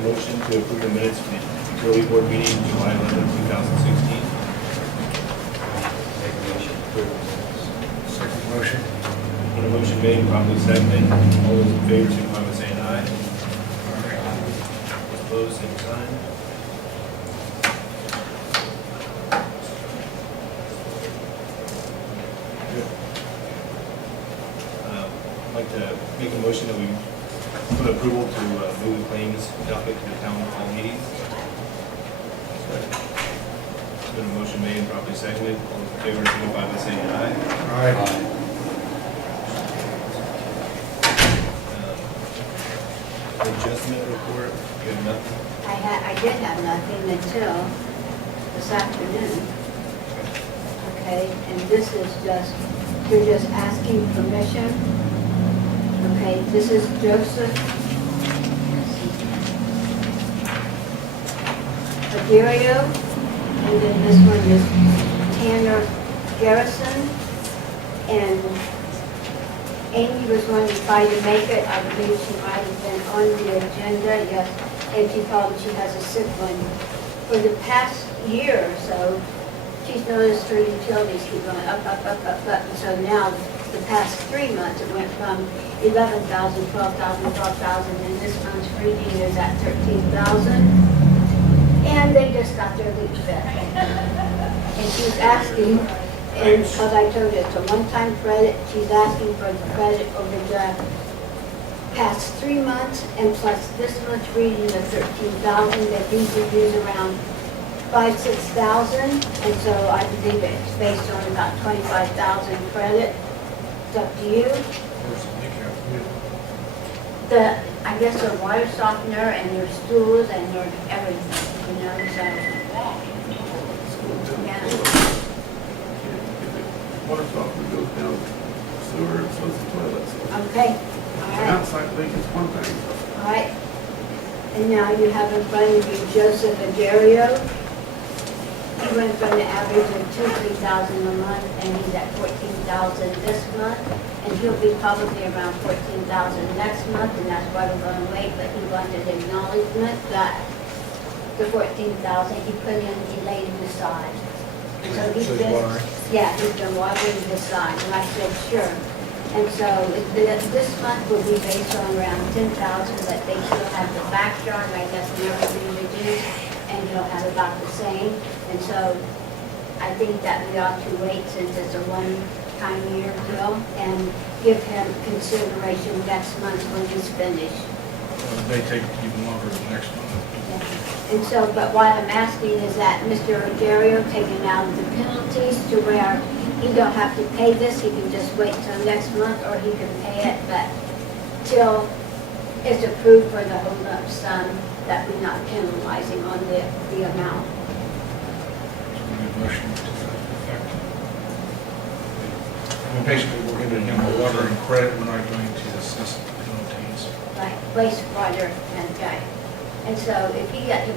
a motion to approve the minutes from the utility board meeting July 11, 2016. Make a motion to approve. Second motion. On a motion made, properly seconded. All those in favor, signify by saying aye. Opposed, same sign. I'd like to make a motion that we put approval to move the claims docket to the town hall meeting. There's been a motion made and properly seconded. All those in favor, signify by saying aye. Aye. Adjustment report, you have nothing? I did have nothing until this afternoon. Okay, and this is just, you're just asking permission. Okay, this is Joseph Aguirre, and then this one is Tanner Garrison, and Amy was going to try to make it. I believe she might have been on the agenda, yes, and she called, she has a sick one. For the past year or so, she's noticed her utilities keep going up, and so now, the past 3 months, it went from 11,000, 12,000, 12,000, and this month's reading is at 13,000. And they just got their leak fixed. And she's asking, and because I told you it's a one-time credit, she's asking for the credit over the past 3 months, and plus this month's reading of 13,000, that usually use around 5,000, 6,000, and so I believe it's based on about 25,000 credit. It's up to you. Where's the leak at? I guess their water softener and their stools and their everything, you know, so. Yeah. Water softener goes down sewer, and so does the toilet. So Okay, all an right, outside leak is one thing. all right. And now you have in front of you Joseph Aguirre. He went from the average of 2,000 to 3,000 a month, and he's at 14,000 this month, and he'll be probably around 14,000 next month, and that's why we're going to wait. But he wanted acknowledgement that the 14,000 he put in, he laid him aside. So he's So he's been, watering? yeah, he's been watering his side, and I said sure. And so this month will be based on around 10,000, but they still have the backyard, I guess, and everything reduced, and he'll have about the same. And so I think that we ought to wait since it's a one-time year deal and give him consideration next month when he's finished. It may take even longer than next month. And so, but what I'm asking is that Mr. Aguirre taking out the penalties to where he don't have to pay this, he can just wait till next month, or he can pay it, but till it's approved for the whole lump sum, that we're not penalizing on the amount. So we need a motion to that effect. I mean, basically, we're giving him a watering credit, we're not going to assess the penalties. Like wastewater and okay. And so if he had the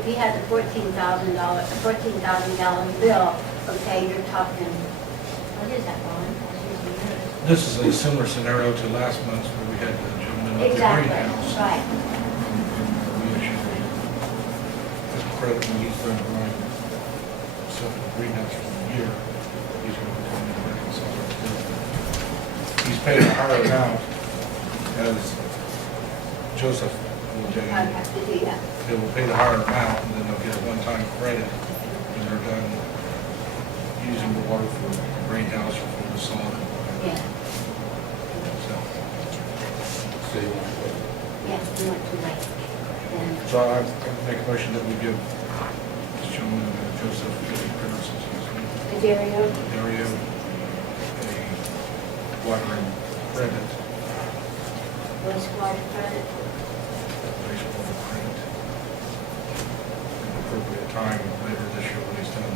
$14,000 bill, okay, you're talking, what is that, Ron? This is a similar scenario to last month's where we had the gentleman at the Exactly, greenhouse. right. We issued this credit when he's done running stuff in the greenhouse for a year. He's going to come in and reconcile it. He's paid a higher amount as Joseph will pay. I have to do that. They will pay the higher amount and then they'll get a one-time credit when they're done using the water for the greenhouse or for the sod. Yeah, So So you want to wait? yeah, you want to wait. Then, So I make a motion that we give this gentleman, Joseph, Aguirre, area a watering credit, wastewater credit. wastewater credit. At an appropriate time later this year when he's done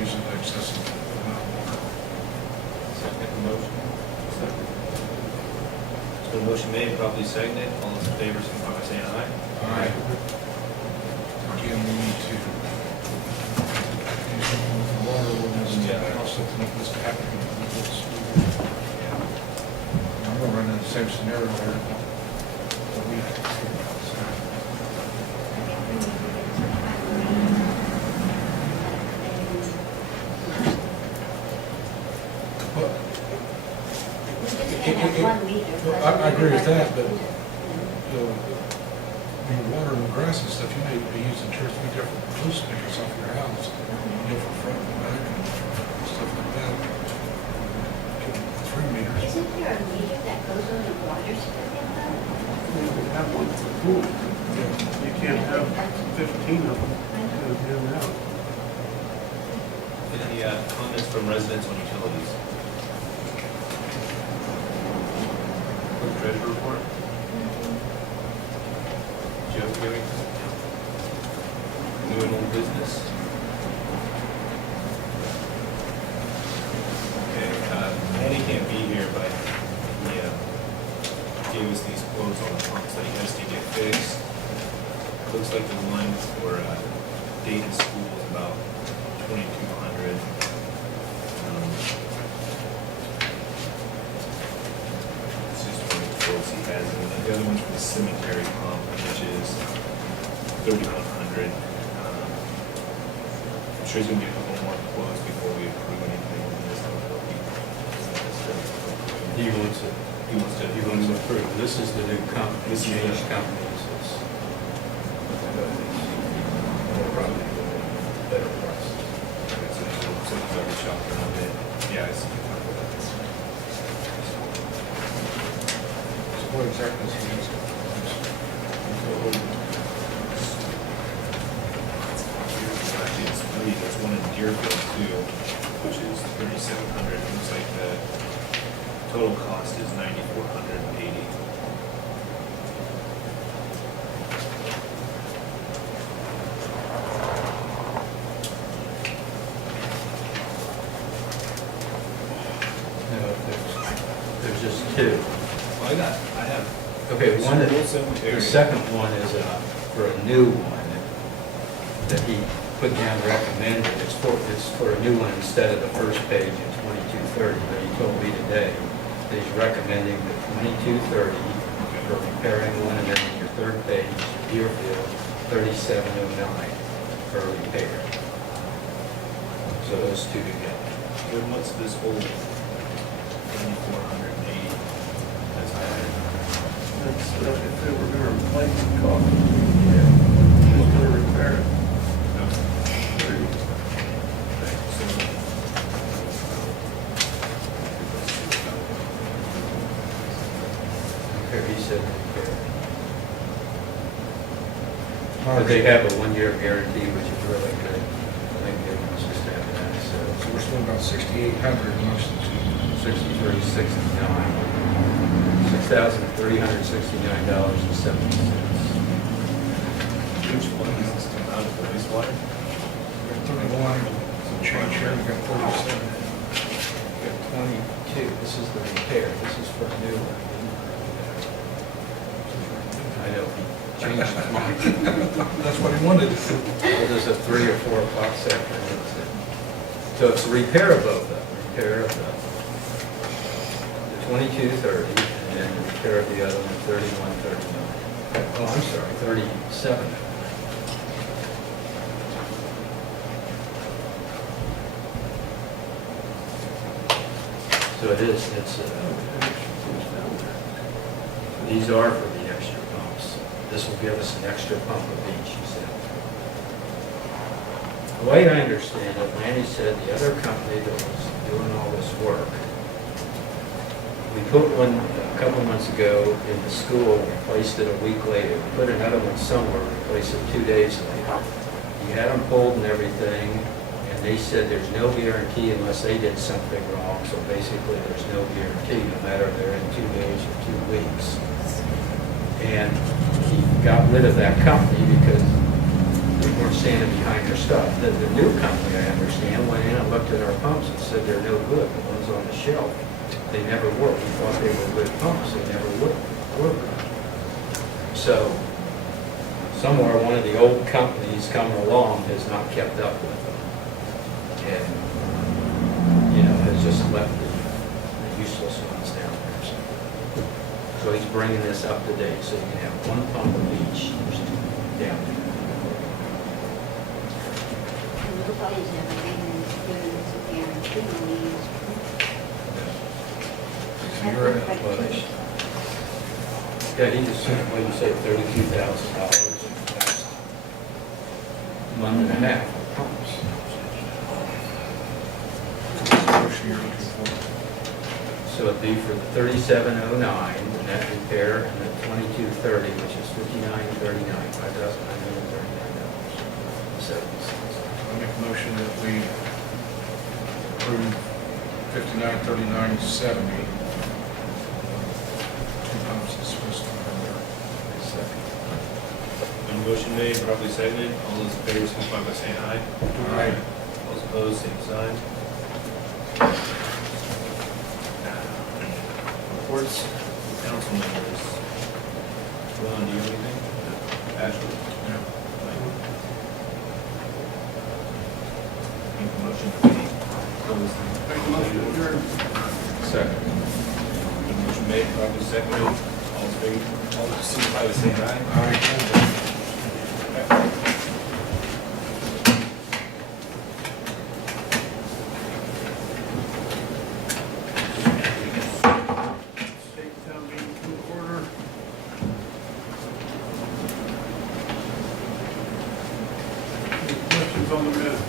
using the excessive amount of water. Second motion. It's been a motion made and properly seconded. All those in favor, signify by saying aye. Aye. Again, we need to do something with the water ordinance, and also think this to happen. I'm gonna run into the same scenario here. But we have to figure out, so. can't have one meter. I agree with that, but, you know, when you're watering the grass and stuff, you may be using 2 or 3 different loose speakers off your house, you know, for front and back and stuff like that. 3 meters. Isn't there a meter that goes on the water spigot though? We have one for the pool. Yeah. You can't have 15 of them in and out. Any comments from residents on utilities? Clerk-Treasurer report? Joe, do you have anything? New and old business? Okay, Eddie can't be here, but he gave us these quotes on the pumps that he has to get fixed. Looks like the one for Dayton School is about 2,200. It's just one of the quotes he has, and then the other one's for the cemetery pump, which is 3,100. I'm sure he's gonna get a couple more quotes before we approve anything on this. He wants it. He wants to. He wants to approve. This is the new company, This is change the- companies. It's probably better prices. So the shop around it. Yeah, it's. So what exactly is he using? Actually, it's 3. There's one in Deerfield too, which is 3,700. Looks like the total cost is 9,480. No, there's just 2. Well, I have. Okay, one, School cemetery. the second one is for a new one that he put down recommended. It's for a new one instead of the first page at 2230, but he told me today that he's recommending the 2230 for repairing one, and then in your third page, Deerfield, 3709 for repair. So those 2 together. Then what's this whole 9,480? That's higher. That's, if they were gonna replace the car, who's gonna repair it? No. Three. Okay, so. Okay, he said repair. But they have a 1-year guarantee, which is really good. I think they must just have that, So so we're still about 6,800 amongst the 2. 63, 69. $6,369.70. Which one is this come out of the wastewater? We got 31, some change here, we got 47. We got 22, this is the repair, this is for a new one. I know, he changed his mind. That's what he wanted. Well, there's a 3 or 4 o'clock afternoon. So it's a repair of both of them, repair of the 2230, and then the repair of the other one, 3139. Oh, I'm sorry, 37. So it is, these are for the extra pumps. This will give us an extra pump of each, he said. The way I understand it, Randy said the other company that was doing all this work, we put one a couple months ago in the school, replaced it a week later, we put another one somewhere, replaced it 2 days later. He had them pulled and everything, and they said there's no guarantee unless they did something wrong, so basically there's no guarantee, no matter if they're in 2 days or 2 weeks. And he got rid of that company because they weren't standing behind their stuff. The new company, I understand, went in and looked at our pumps and said they're no good, the ones on the shelf. They never work. We thought they were good pumps, they never work. So, somewhere one of the old companies coming along has not kept up with them. And, you know, has just left the useless ones down there. So he's bringing this up to date, so you can have 1 pump of each down there. And nobody's ever given us a guarantee on these. So you're at, Well, yeah, he just, well, you say $32,000 last month and a half. first year looking for. So it'd be for the 3709, the net repair, and the 2230, which is 5939, $5,939. So, I make a motion that we approve 5939.70. Two pumps this fiscal November. Been motion made, properly seconded. All those in favor, signify by saying aye. Aye. All those opposed, same sign. Reports, council members. Ron, do you have anything? Ashley? No. Make a motion to be closed. Make a motion to adjourn. second. Been motion made, properly seconded. All those in favor, all those signify by saying aye. Aye. State town meeting to order. Any questions on the minute?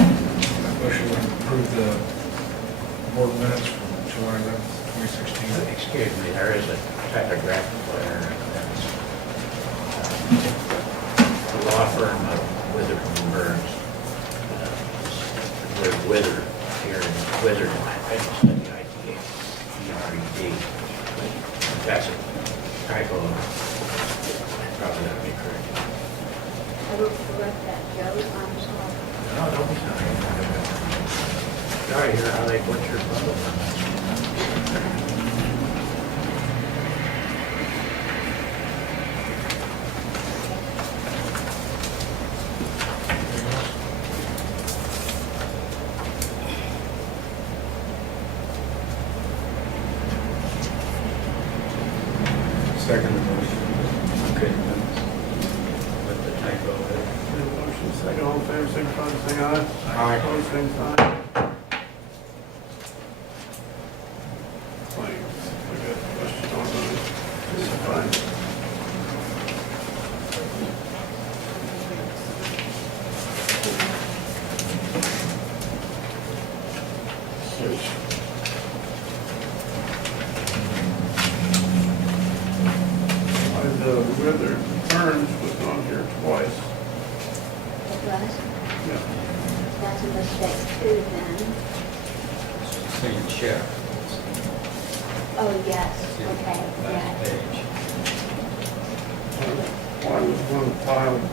Motion to approve the board minutes from July 11th, 2016. Excuse me, there is a typographical error. The law firm of Wither and Burns, the word wither here in wither, I just study ITH, If that's a typo, probably that'll be correct. I will correct that, Joe, I'm sorry. No, don't be sorry. Sorry, here, how they butcher bundle. Anything else? Second motion. Okay. With the typo there. Any motion, second, all in favor, signify by saying aye. Aye. Opposed, same sign. Claims, I got a question on those. This is fine. The weather turns was on here twice. It was, Yeah. that's a mistake too then. Same check. Oh, yes, okay, Last yeah. page. Why was one filed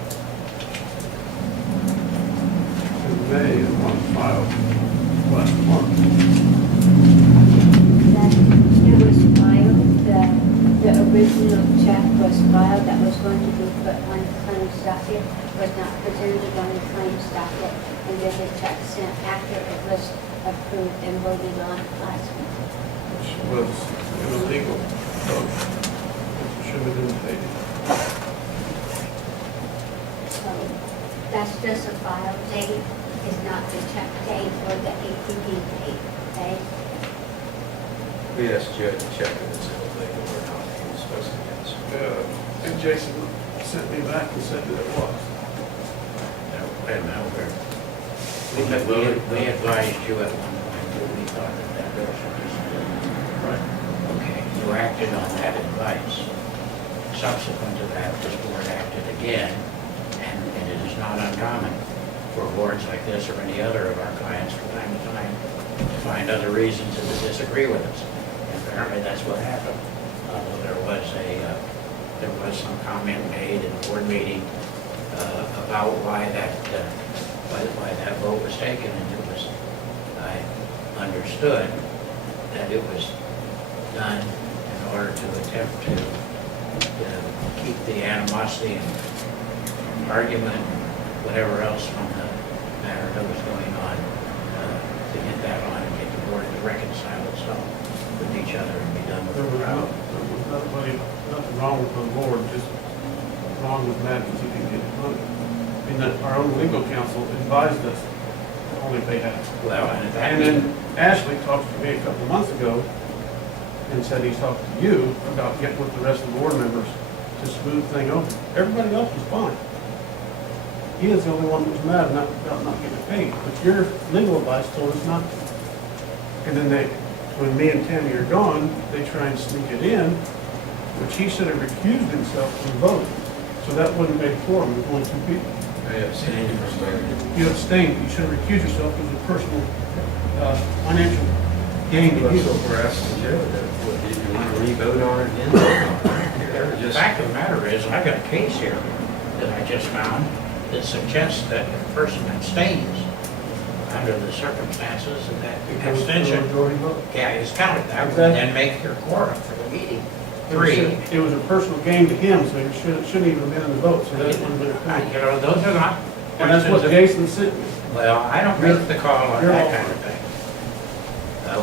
in May and one filed last month? That, it was filed, the original check was filed, that was going to be put on the claims docket, was not presented on the claims docket, and then the check sent after it was approved and voted on last month. Which was an illegal vote. It should have been paid. So that's just a file date, is not the check date or the APD date, okay? We asked Joe to check if it's illegal or not. He was supposed to answer. And Jason sent me back and said that it was. Now, wait a minute, we advised you at one point that we thought that was Right. okay. You acted on that advice. Subsequent to that, this board acted again, and it is not uncommon for boards like this or any other of our clients from time to time to find other reasons to disagree with us. And apparently that's what happened. Although there was some comment made in the board meeting about why that vote was taken, and it was, I understood that it was done in order to attempt to keep the animosity and argument, whatever else from the matter that was going on, to get that on and get the board to reconcile itself with each other and be done with There the was problem. nothing wrong with the board, just wrong with Matt because he didn't get his money. I mean, our own legal counsel advised us only if they have. Well, and that And then Ashley talked to me a couple of months ago and said he's talked to you about getting with the rest of the board members to smooth the thing over. Everybody else was fine. He is the only one who was mad about not getting paid, but your legal advice told us not to. And then when me and Tammy are gone, they try and sneak it in, which he should have recused himself from voting. So that wouldn't make quorum, with only 2 people. I abstained from voting. You abstained, you should have recused yourself because of personal, financial gain to Well, you. so we're asking Joe, did you want to re-vote on it again? Or The just- fact of the matter is, I got a case here that I just found that suggests that if a person abstains under the circumstances and that Because of the abstention majority vote. is counted, that would Exactly. then make your quorum for the meeting It was 3. It was a personal gain to him, so it shouldn't even have been in the vote, so that wouldn't have been a thing. You know, those are not And that's what questions Jason said. of, well, I don't make the call on You're that all- kind of thing.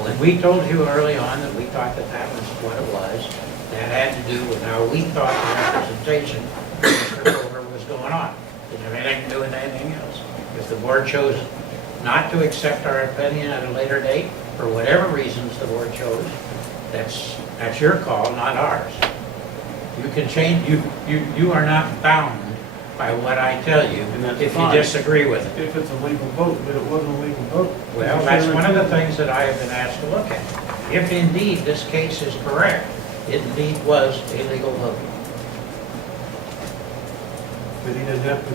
When we told you early on that we thought that that was what it was, that had to do with how we thought the representation of Mr. Grover was going on. Didn't have anything to do with anything else. If the board chose not to accept our opinion at a later date, for whatever reasons the board chose, that's your call, not ours. You can change, you are not bound by what I tell you And that's if you fine. disagree with it. If it's a legal vote, but it wasn't a legal vote. Well, that's one of the things that I have been asked to look at. If indeed this case is correct, it indeed was a legal vote. But he didn't have to,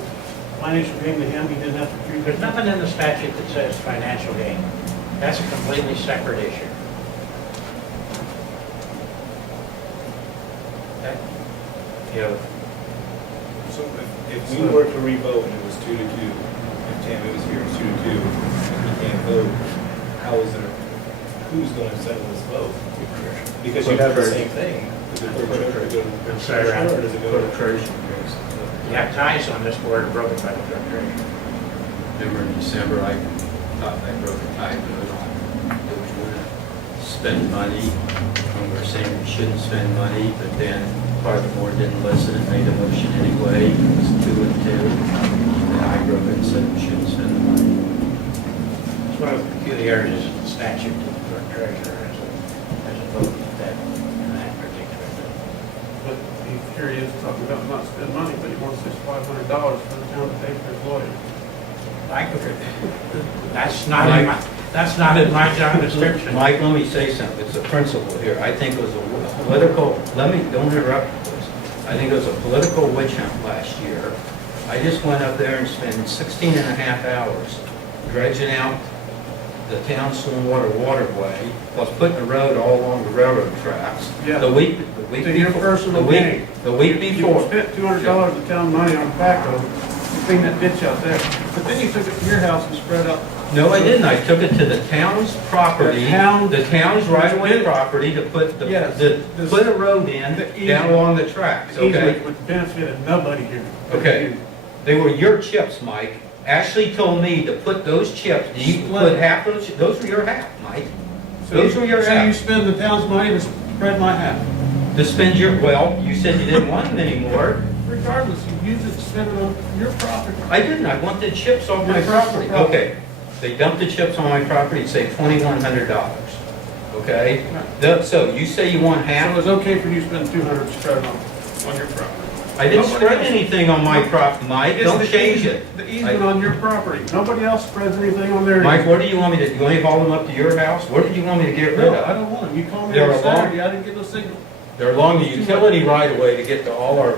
financial gain to him, he didn't have to treat. There's nothing in the statute that says financial gain. That's a completely separate issue. Okay? You know, So if we were to re-vote and it was 2-2, if Tammy was here, it was 2-2, and he can't vote, how is there, who's gonna settle this vote? Because you have the same thing. Does it go to the clerk, or I'm sorry, Ron. does it go to? you have ties on this board broken by the Clerk-Treasurer. Remember in December, I thought I broke a tie vote on, that we were going to spend money, and we were saying we shouldn't spend money, but then part of the board didn't listen and made a motion anyway, it was 2-2. And I broke it and said we shouldn't spend the money. It's one of the peculiarities of the statute that the Clerk-Treasurer has a vote in that particular thing. But here he is talking about not spending money, but he wants this $500 for the town to pay for his lawyer. That's not in my job description. Mike, let me say something, it's a principle here, I think it was a political, don't interrupt, please. I think it was a political witch hunt last year. I just went up there and spent 16 and a half hours dredging out the town stormwater waterway, plus putting a road all along the railroad tracks. Yeah. The week To your before, personal gain. the week You before. spent $200 of town money on backhoe, to clean that ditch out there. But then you took it to your house and spread out. No, I didn't. I took it to the town's property, The town- the town's right-of-way Yes. property to put Yes. put a road in The down easement. along the tracks, okay? Easily with the benefit of nobody here. Okay. They were your chips, Mike. Ashley told me to put those chips, you put half those were your half, Mike. Those were your So you half. spend the town's money to spread my half. To spend you said you didn't want them anymore. Regardless, you use it to spend it on your property. I didn't. I wanted chips off my Your personal property. property. Okay. They dumped the chips on my property and say $2,100. Okay? So you say you want So half? it was okay for you to spend 200 to spread it on your property. I didn't Nobody spread else- anything on my property, Mike, It's don't the change easement- it. The easement on your property. Nobody else spreads anything on their. Mike, what do you want me to, you want me to haul them up to your house? What did you want me to get rid No, I of? don't want them. You called me They're on along- Saturday, I didn't get no signal. They're along the utility right of way to get to all our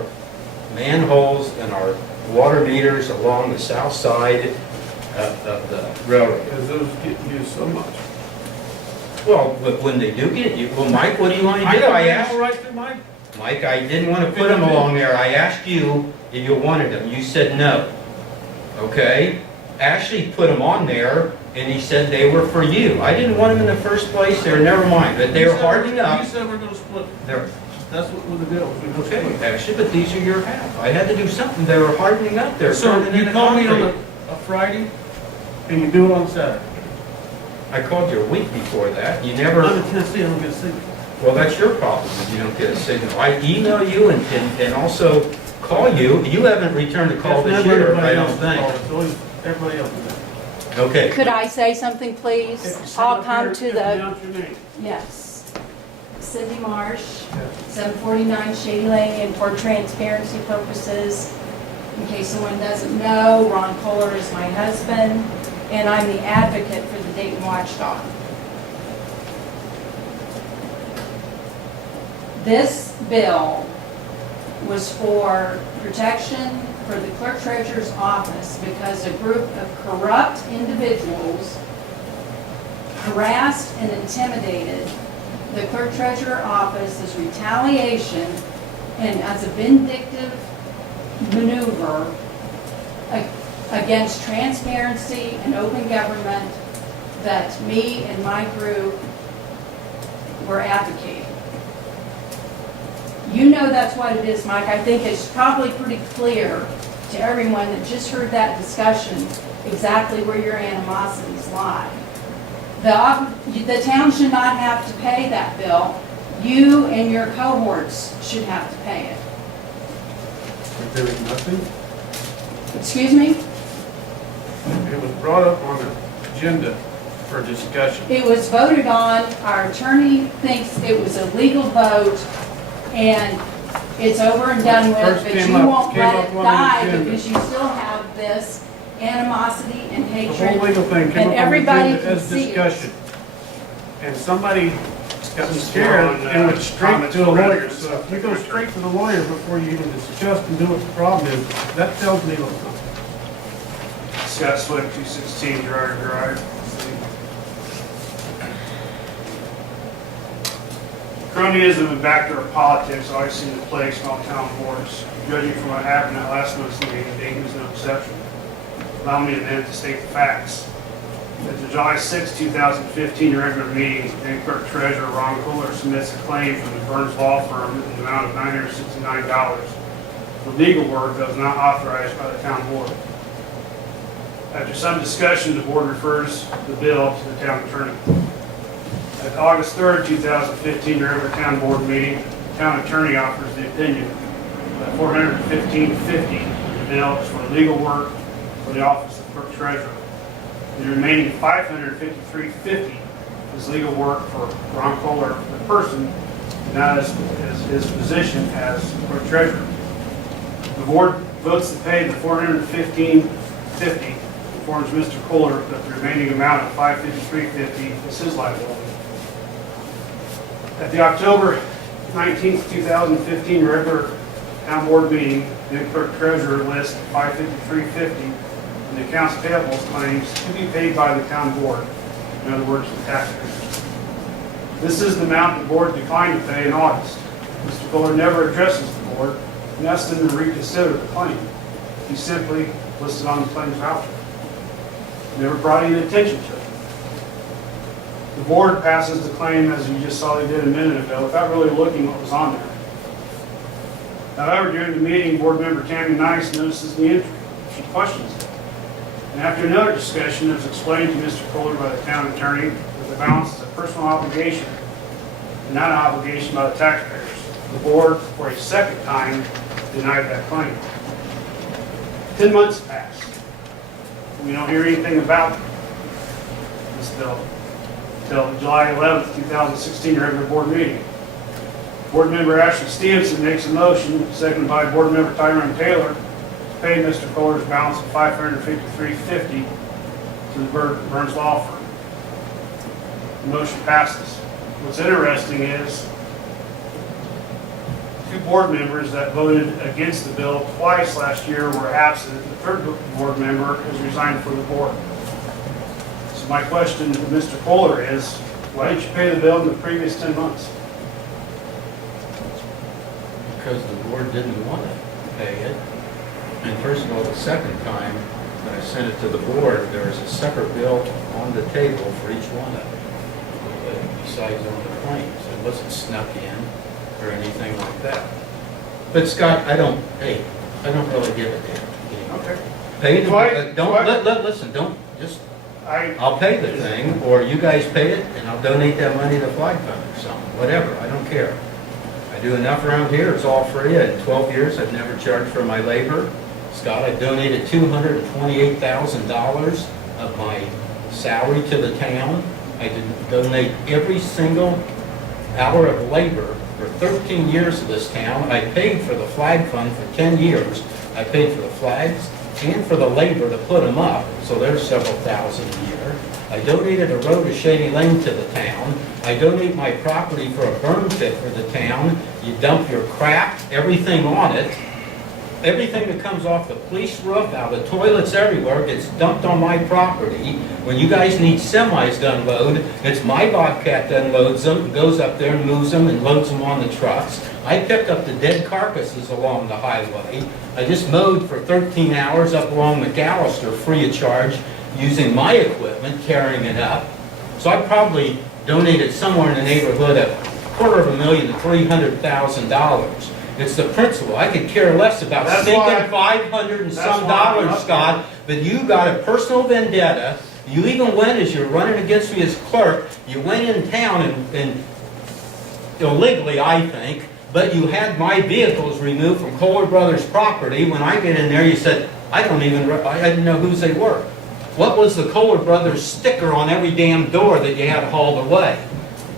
manholes and our water meters along the south side of the railroad. Because those get used so much. Well, but when they do get you, well, Mike, what do you want me to do? got I them asked, all right through my. Mike, I didn't want to put them along there. I asked you if you wanted them. You said no. Okay? Ashley put them on there, and he said they were for you. I didn't want them in the first place. They're, never mind, but they were hardening You up. said we're gonna split. They're, That's what the deal was. We're gonna okay, split. Ashley, but these are your half. I had to do something. They were hardening up. They're So turning you into call me on concrete. a Friday, and you do it on Saturday. I called you a week before that. You I'm never, in Tennessee, I don't get a signal. well, that's your problem if you don't get a signal. I email you and also call you. You haven't returned a call It's this never year, everybody I don't else's think. fault. It's always everybody else's. Okay. Could I say something, please? If you sit I'll up come here, to just the, announce your name. yes. Cindy Marsh, 749 Shady Lane, and for transparency purposes, in case someone doesn't know, Ron Kohler is my husband, and I'm the advocate for the Dayton Watchdog. This bill was for protection for the Clerk-Treasurer's office because a group of corrupt individuals harassed and intimidated the Clerk-Treasurer office as retaliation and as a vindictive maneuver against transparency and open government that me and my group were advocating. You know that's what it is, Mike. I think it's probably pretty clear to everyone that just heard that discussion exactly where your animosities lie. The town should not have to pay that bill. You and your cohorts should have to pay it. If there was nothing, Excuse me? it was brought up on the agenda for discussion. It was voted on. Our attorney thinks it was a legal vote, and it's over and done with, First but came you up- won't came let up it on the die agenda. because you still have this animosity and The hatred. whole legal thing came And up on the everybody agenda can as see it. discussion. And somebody got scared and went straight to a lawyer. So if you go straight to the lawyer before you even discuss and do what the problem is, that tells me what's not. Scott Swift, 216 Gerard Drive. Cronyism and backdoor politics always seem to plague small town boards. Judging from what happened at last month's meeting, Dayton is no exception. Allow me then to state the facts. At the July 6, 2015 regular meeting, then Clerk-Treasurer Ron Kohler submits a claim from the Burns Law Firm in the amount of $969 for legal work that was not authorized by the town board. After some discussion, the board refers the bill to the town attorney. At the August 3rd, 2015 regular town board meeting, the town attorney offers the opinion that $415.50 of the bill is for legal work for the office of clerk treasurer. The remaining $553.50 is legal work for Ron Kohler, the person, and not as his position as clerk treasurer. The board votes to pay the $415.50, informs Mr. Kohler that the remaining amount of $553.50 is his liability. At the October 19th, 2015 regular town board meeting, the clerk treasurer lists $553.50 in the accounts payables claims to be paid by the town board, in other words, the taxpayers. This is the amount the board declined to pay in August. Mr. Kohler never addresses the board and asks them to reconsider the claim. He simply listed on the claims voucher. Never brought any attention to it. The board passes the claim, as you just saw they did a minute ago, without really looking what was on there. However, during the meeting, board member Tammy Nice notices the entry. She questions it. And after another discussion, it was explained to Mr. Kohler by the town attorney that the balance is a personal obligation and not an obligation by the taxpayers. The board, for a second time, denied that claim. 10 months passed. We don't hear anything about this bill until July 11th, 2016 regular board meeting. Board member Ashley Stevenson makes a motion, seconded by board member Tyrone Taylor, to pay Mr. Kohler's balance of $553.50 to the Burns Law Firm. The motion passes. What's interesting is two board members that voted against the bill twice last year were absent. The third board member has resigned from the board. So my question to Mr. Kohler is, why didn't you pay the bill in the previous 10 months? Because the board didn't want to pay it. And first of all, the second time that I sent it to the board, there was a separate bill on the table for each one of them, besides on the claims. It wasn't snuck in or anything like that. But Scott, I don't really give a damn. Okay. Pay Why- don't, why- listen, don't, just, I, I'll pay the thing, or you guys pay it, and I'll donate that money to Flag Fund or something, whatever, I don't care. I do enough around here, it's all free. In 12 years, I've never charged for my labor. Scott, I donated $228,000 of my salary to the town. I donate every single hour of labor for 13 years of this town. I paid for the flag fund for 10 years. I paid for the flags and for the labor to put them up, so there's several thousand a year. I donated a road to Shady Lane to the town. I donate my property for a burn pit for the town. You dump your crap, everything on it. Everything that comes off the police roof, out of the toilets everywhere, gets dumped on my property. When you guys need semis to unload, it's my Bobcat that unloads them, goes up there and moves them and loads them on the trucks. I picked up the dead carcasses along the highway. I just mowed for 13 hours up along McAllister free of charge, using my equipment, carrying it up. So I probably donated somewhere in the neighborhood of $250,000 to $300,000. It's the principle. I could care less about That's stinking why- 500 and that's some why I'm dollars, up Scott, but you got a personal vendetta. You even went, as you're running against me as clerk, you went in town and illegally, I think, but you had my vehicles removed from Kohler Brothers property. When I get in there, you said, I didn't know whose they were. What was the Kohler Brothers sticker on every damn door that you had hauled away?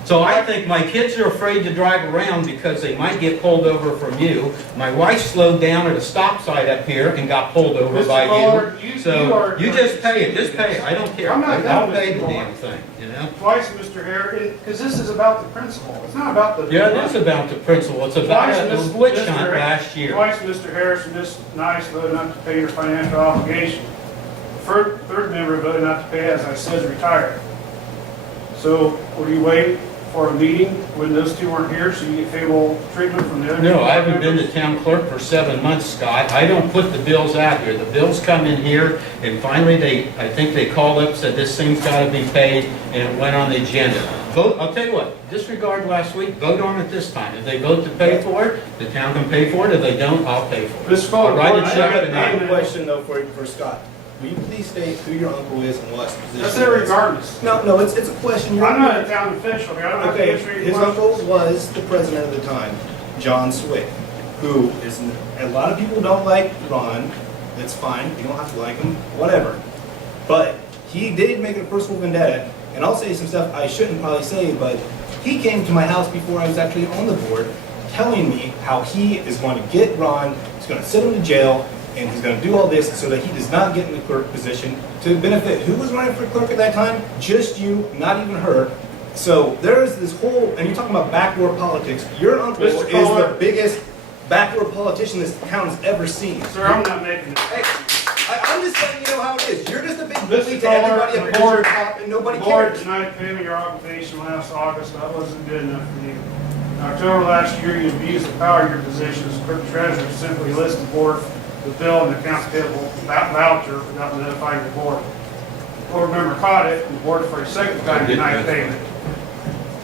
So I think my kids are afraid to drive around because they might get pulled over from you. My wife slowed down at a stop sign up here and got pulled over Mr. by Mueller, you. you So are- you just pay it, just pay it. I don't care. I'm not I'll done, pay Mr. the Mueller. damn thing, you know? Twice, Mr. Hare, because this is about the principle. It's not about the. Yeah, it is about the principle. It's about Twice, a Mr. witch Mr. hunt last year. Twice, Mr. Harrison, just nice, voted not to pay your financial obligation. Third member voted not to pay, as I said, retired. So were you waiting for a meeting when those two weren't here, so you get favorable treatment from the other? No, two I haven't been members? the town clerk for 7 months, Scott. I don't put the bills out here. The bills come in here, and finally I think they called up, said this thing's gotta be paid, and it went on the agenda. Vote, I'll tell you what, disregard last week, vote on it this time. If they vote to pay for it, the town can pay for it. If they don't, I'll pay for it. Mr. Fuller, I'll write a I check have and I have a Amen. question though for Scott. Will you please state who your uncle is and what position? That's he is? irregardless. No, it's a question. I'm not a town official here, I don't have to Okay, answer your his questions. uncle was the president at the time, John Swick, who is, a lot of people don't like Ron. That's fine, you don't have to like him, whatever. But he did make it a personal vendetta, and I'll say some stuff I shouldn't probably say, but he came to my house before I was actually on the board, telling me how he is going to get Ron, he's going to send him to jail, and he's going to do all this so that he does not get in the clerk position to benefit. Who was running for clerk at that time? Just you, not even her. So there is this whole, and you're talking about backdoor politics. Your uncle Mr. is Kohler. the biggest backdoor politician this town has ever seen. Sir, I'm not making this. Hey, I'm just letting you know how it is. You're just a big Mr. bully to Kohler, everybody the up here board- top, and nobody The board cares. denied payment your obligation last August, that wasn't good enough for you. In October last year, you abused the power of your position as clerk-treasurer, simply list the board the bill and accounts payable voucher without notifying the board. The board member caught it, and the board for a second time denied payment.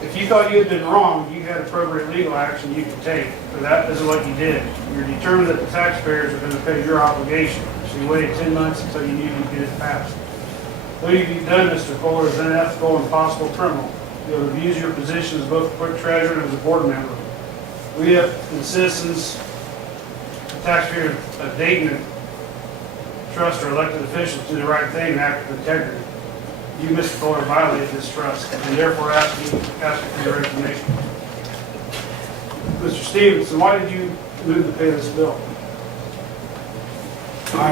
If you thought you had been wrong, you had appropriate legal action you could take, but that isn't what you did. You're determined that the taxpayers are going to pay your obligation, so you waited 10 months until you knew you'd get it passed. What you've done, Mr. Kohler, is unethical and possible criminal. You have abused your position as both clerk treasurer and as a board member. We have, the citizens, taxpayers of Dayton trust our elected officials to do the right thing and act with integrity. You, Mr. Kohler, violated this trust and therefore ask you for your resignation. Mr. Stevenson, why did you move to pay this bill?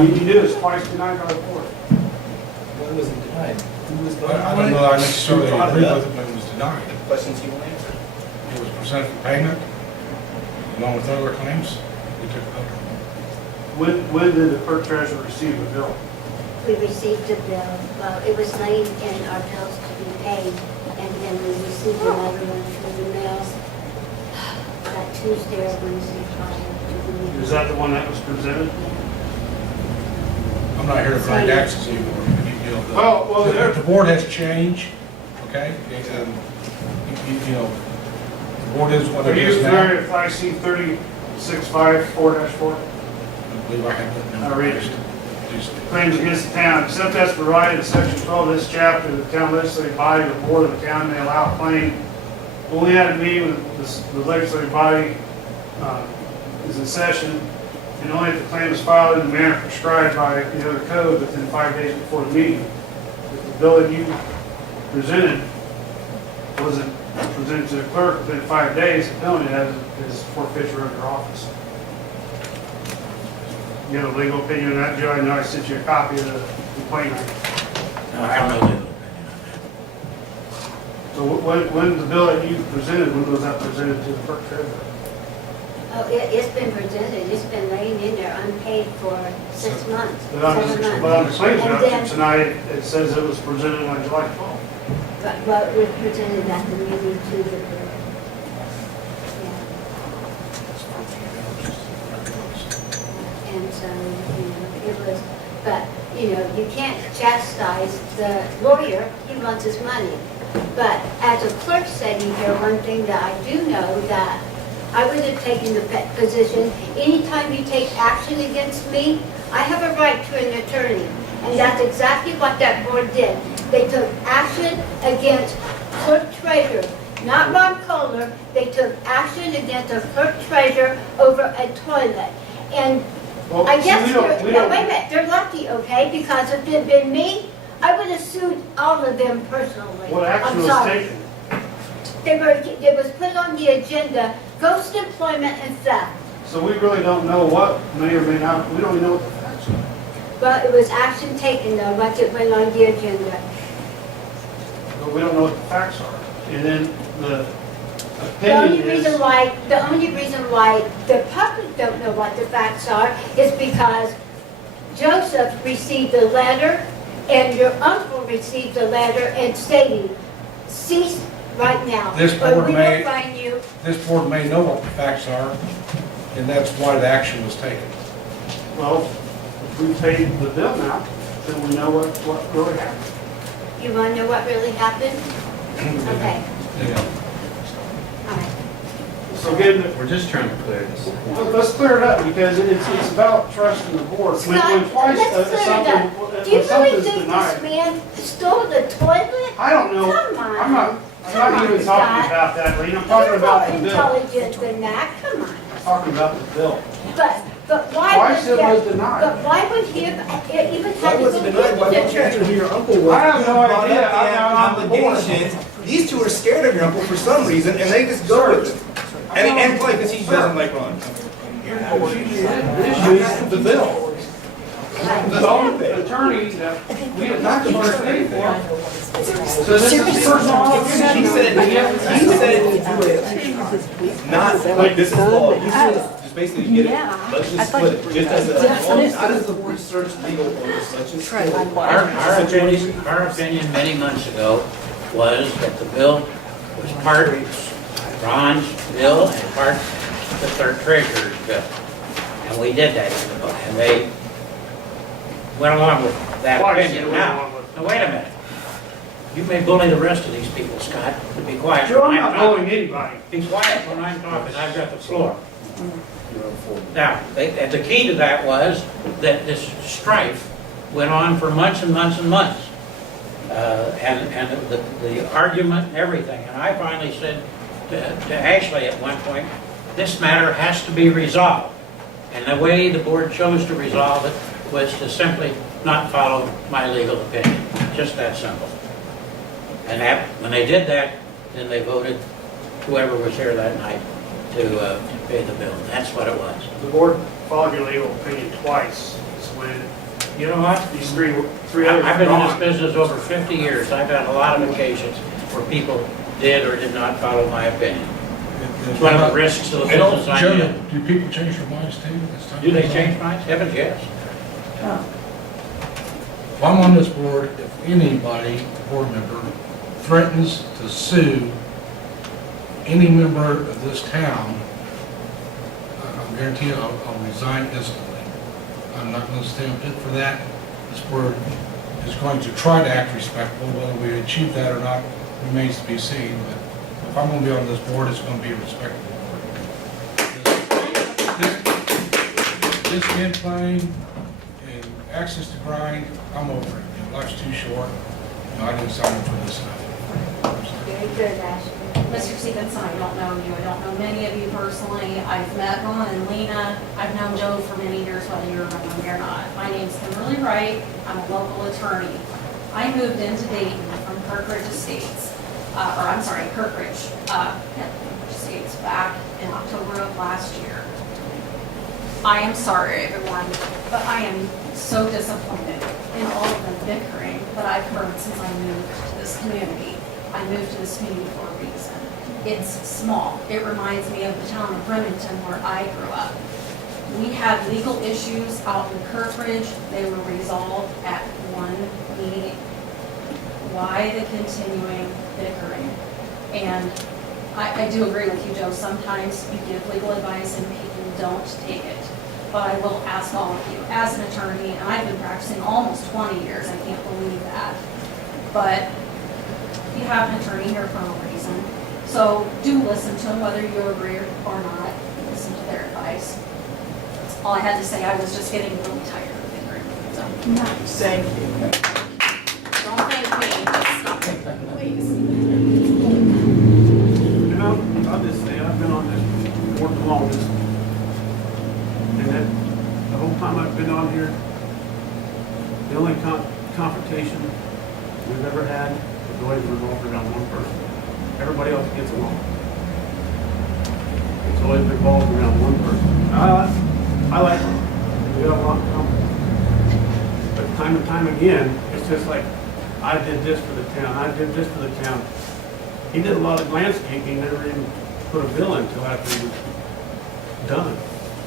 You do this twice denied by the board. When was it denied? Who was I don't know, I necessarily Who brought it agree up? with it, but it was denied. Questions you want answered. It was presented for payment, along with other claims, we took it up. When did the clerk treasurer receive the bill? We received a bill, well, it was late in our bills to be paid, and then we received another one through the mail that Tuesday or Wednesday prior. Is that the one that was presented? I'm not here to find access anymore. You know, Well, the board has changed, okay? And, you know, the board is what Are it you is now. familiar with IC 3654-4? I believe I have that number. I'll read it. Claims against the town, except as provided in section 12 of this chapter, the town legislative body or board of the town may allow a claim. Only at a meeting with the legislative body is in session, and only if the claim is filed in the manner prescribed by the other code within 5 days before the meeting. bill that you presented wasn't presented to the clerk within 5 days, the penalty is forfeiture of your office. You have a legal opinion on that, Joe? I know I sent you a copy of the complaint. No, I have no legal opinion on So when the bill that you presented, when was that presented to the Clerk-Treasurer? Oh, it's been presented, it's been laying in there unpaid for 6 months, But on 7 the months. claims And document then- tonight, it says it was presented on July 12th. But it was presented at the meeting to the board. Yeah, and so, it was, but, you can't chastise the lawyer, he wants his money. But as a clerk sitting here, one thing that I do know that I would have taken the position, anytime you take action against me, I have a right to an attorney. And that's exactly what that board did. They took action against Clerk-Treasurer, not Ron Kohler. They took action against a Clerk-Treasurer over a toilet. And Well, I see, guess, we no, don't- wait a minute, they're lucky, okay? Because if it had been me, I would have sued all of them personally. What action I'm was sorry. taken? It was put on the agenda, ghost employment and theft. So we really don't know what may or may not, we don't even know what the facts are. But it was action taken though, once it went on the agenda. But we don't know what the facts are. And then the The only opinion is, reason why the public don't know what the facts are is because Joseph received a letter and your uncle received a letter and stating, cease right now. This or board we will may- find you. This board may know what the facts are, and that's why the action was taken. well, if we paid the bill now, then we know what really happened. You want to know what really happened? Okay, Yeah. all right. So again, We're just trying to clear this. let's clear it up because it's about trust in the board. When Scott, twice let's clear it something, up. Do you when really something's think denied. this man stole the toilet? I don't know. Come on. I'm not Come on, even Scott. talking about that, Lee. I'm talking You're about more the bill. intelligent than that, come on. I'm talking about the bill. But why Twice would it was there, denied. but why would he have even Why had to was go it get denied? Why the don't you answer who your uncle was? I have no Who brought idea. up I'm the not on the board. allegations. These two are scared of your uncle for some reason, and they just go with it. And probably because he doesn't like Ron. The bill. The own attorney that we had not to pay for. So this is personal. He said to do it, not like this is law. You should just basically get it. Let's just split it. Just as a, not as a research legal orders, let's just split it. Our opinion many months ago was that the bill was part of Ron's bill and part of the Clerk-Treasurer's bill. And we did that in the book, and they went along with that Why opinion. should we Now, go along with it? now, wait a minute. You may bully the rest of these people, Scott, to be quiet. Joe, I'm when not talking. bullying anybody. Be quiet when I'm talking, I've got the floor. Now, and the key to that was that this strife went on for months and months and months. And the argument and everything. And I finally said to Ashley at one point, this matter has to be resolved. And the way the board chose to resolve it was to simply not follow my legal opinion. Just that simple. And that, when they did that, then they voted, whoever was here that night, to pay the bill. That's what it was. The board followed your legal opinion twice. It's when You know what? these three others I've been were in this gone. business over 50 years. I've had a lot of occasions where people did or did not follow my opinion. It's one of the risks of the business I'm Joe, in. do people change their minds too? As time Do they goes on? change minds? Heavens, yes. If I'm on this board, if anybody, board member, threatens to sue any member of this town, I guarantee you I'll resign instantly. I'm not going to stand pit for that. This board is going to try to act respectful. Whether we achieve that or not remains to be seen. But if I'm going to be on this board, it's going to be a respectable board. This campaign and access to grind, I'm over it. You know, life's too short. You know, I didn't sign up for this stuff. Very good, Ashley. Mr. Stevenson, I don't know you, I don't know many of you personally. I've met Ron and Lena. I've known Joe for many years, whether you remember me or not. My name's Kimberly Wright. I'm a local attorney. I moved into Dayton from Kirkridge Estates, Kirkridge Estates back in October of last year. I am sorry, everyone, but I am so disappointed in all of the bickering that I've heard since I moved to this community. I moved to this community for a reason. It's small. It reminds me of the town of Remington where I grew up. We had legal issues out in Kirkridge. They were resolved at one meeting. Why the continuing bickering? And I do agree with you, Joe. Sometimes you give legal advice and people don't take it. But I will ask all of you, as an attorney, and I've been practicing almost 20 years, I can't believe that. But you have an attorney here for a reason. So do listen to them, whether you agree or not. Listen to their advice. That's all I had to say. I was just getting really tired of bickering. So, Thank you. don't thank me, just stop bickering, please. You know, I'll just say, I've been on this board the longest. And that, the whole time I've been on here, the only confrontation we've ever had was always revolved around one person. Everybody else gets along. It's always revolved around one person. I like them. We got a lot in common. But time and time again, it's just like, I did this for the town, I did this for the town. He did a lot of landscaping, never even put a bill in until after he was done.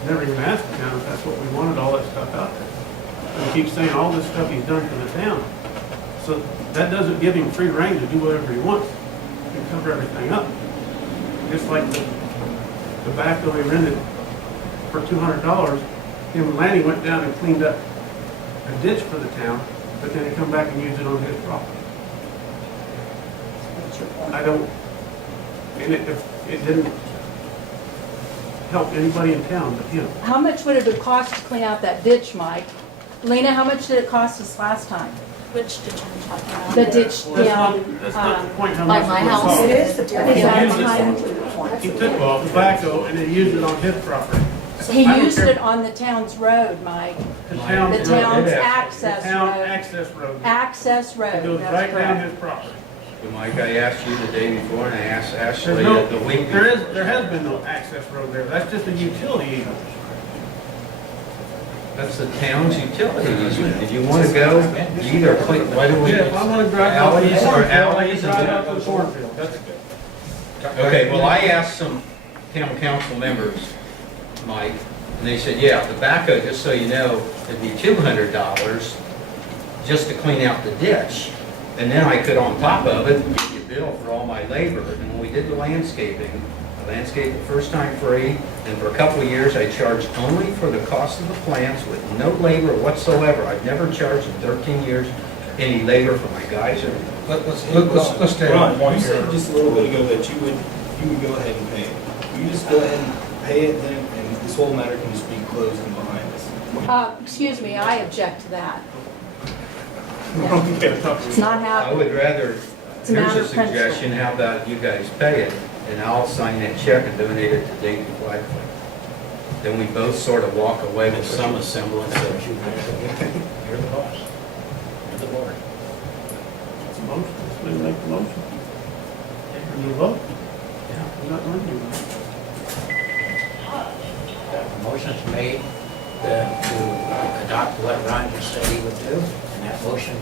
Never even asked the town if that's what we wanted, all that stuff out there. And he keeps saying all this stuff he's done for the town. So that doesn't give him free rein to do whatever he wants and cover everything up. Just like the backhoe he rented for $200, him and Lanny went down and cleaned up a ditch for the town, but then he come back and used it on his property. What's your point? I don't, and it didn't help anybody in town but him. How much would it have cost to clean out that ditch, Mike? Lena, how much did it cost us last time? Which ditch are you talking about? The ditch That's not the point how much By my it would house. cost. It is the He used point. He took the backhoe and he used it on his property. He I don't used care. it on the town's road, Mike. The town's The road. town's The access town road. access road. Access It road, goes that's right down correct. his property. So Mike, I asked you the day before and I asked There's Ashley no, the week there before. has been no access road there. That's just a utility easement. That's the town's utility easement. If you want to go, you either clean, why do we? Yeah, if I want to drive out to the Alleys or cornfield, I alleys. can drive out to the cornfield. That's Okay, well, I asked some town council members, Mike, and they said, yeah, the backhoe, just so you know, it'd be $200 just to clean out the ditch. And then I could, on top of it, give you a bill for all my labor. And when we did the landscaping, I landscaped the first time free, and for a couple of years, I charged only for the cost of the plants with no labor whatsoever. I've never charged in 13 years any labor for my guys or Let's stay on Ron, point you said here. just a little bit ago that you would go ahead and pay it. You just go ahead and pay it then, and this whole matter can just be closed and behind us. Excuse me, I object to that. Okay. It's not I how, would rather, It's a here's matter a of principle. suggestion, how about you guys pay it, and I'll sign that check and donate it to Dayton Flag Club. Then we both sort of walk away with some semblance of, You're the boss. You're the board. It's a motion. Let's make the motion. And you vote. We're not going to do that. The motion's made to adopt what Ron just said he would do, and that motion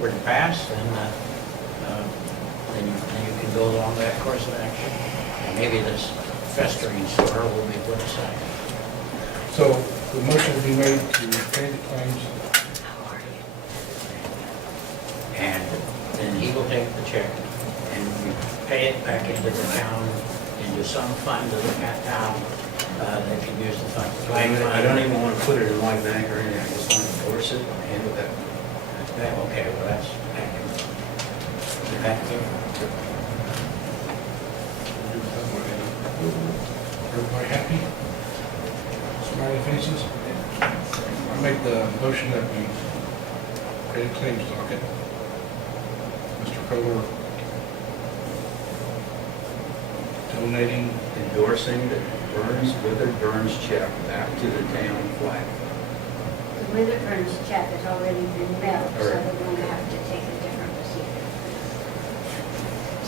were to pass, then you can go along that course of action. And maybe this festering sore will be put aside. So the motion will be made to pay the claims. And then he will take the check and we pay it back into the town, into some fund of the town that can use the fund. I don't even want to put it in my bank or anything, I just want to endorse it and handle that. Okay, well, that's, thank you. Thank you. Everybody happy? Smiley faces? I make the motion that we pay the claims docket. Mr. Kohler donating, Endorsing the Withered Burns check back to the town flag. The Witherburn's check has already been mailed, so we're going to have to take a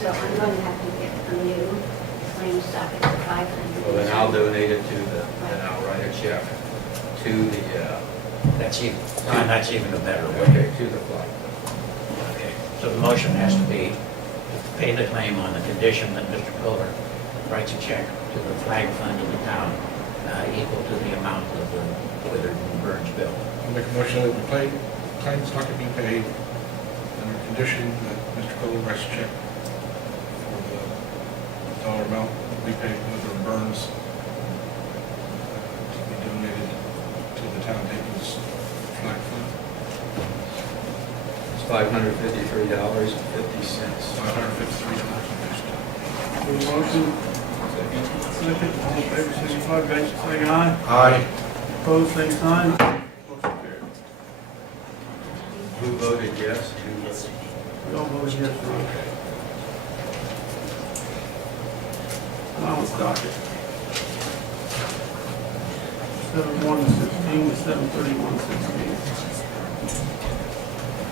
So I'm going to have to get a new claim docket for 500. Well, then I'll donate it to the, and I'll write a check to the, That's even, Don, that's even a better way. okay, to the flag. Okay, so the motion has to be to pay the claim on the condition that Mr. Pillar writes a check to the flag fund of the town equal to the amount of the Withered and Burns bill. I'll make a motion that the claims not to be paid under condition that Mr. Kohler writes a check for the dollar amount that we paid Withered and Burns to be donated to the town of Dayton's flag fund. It's $553.50. $553. Motion, second, all in favor, signify by saying aye. Aye. Opposed, same sign. Motion carried. Who voted yes to We all voted yes, Ron. Allowance docket. 7/1/16 to 7/31/16.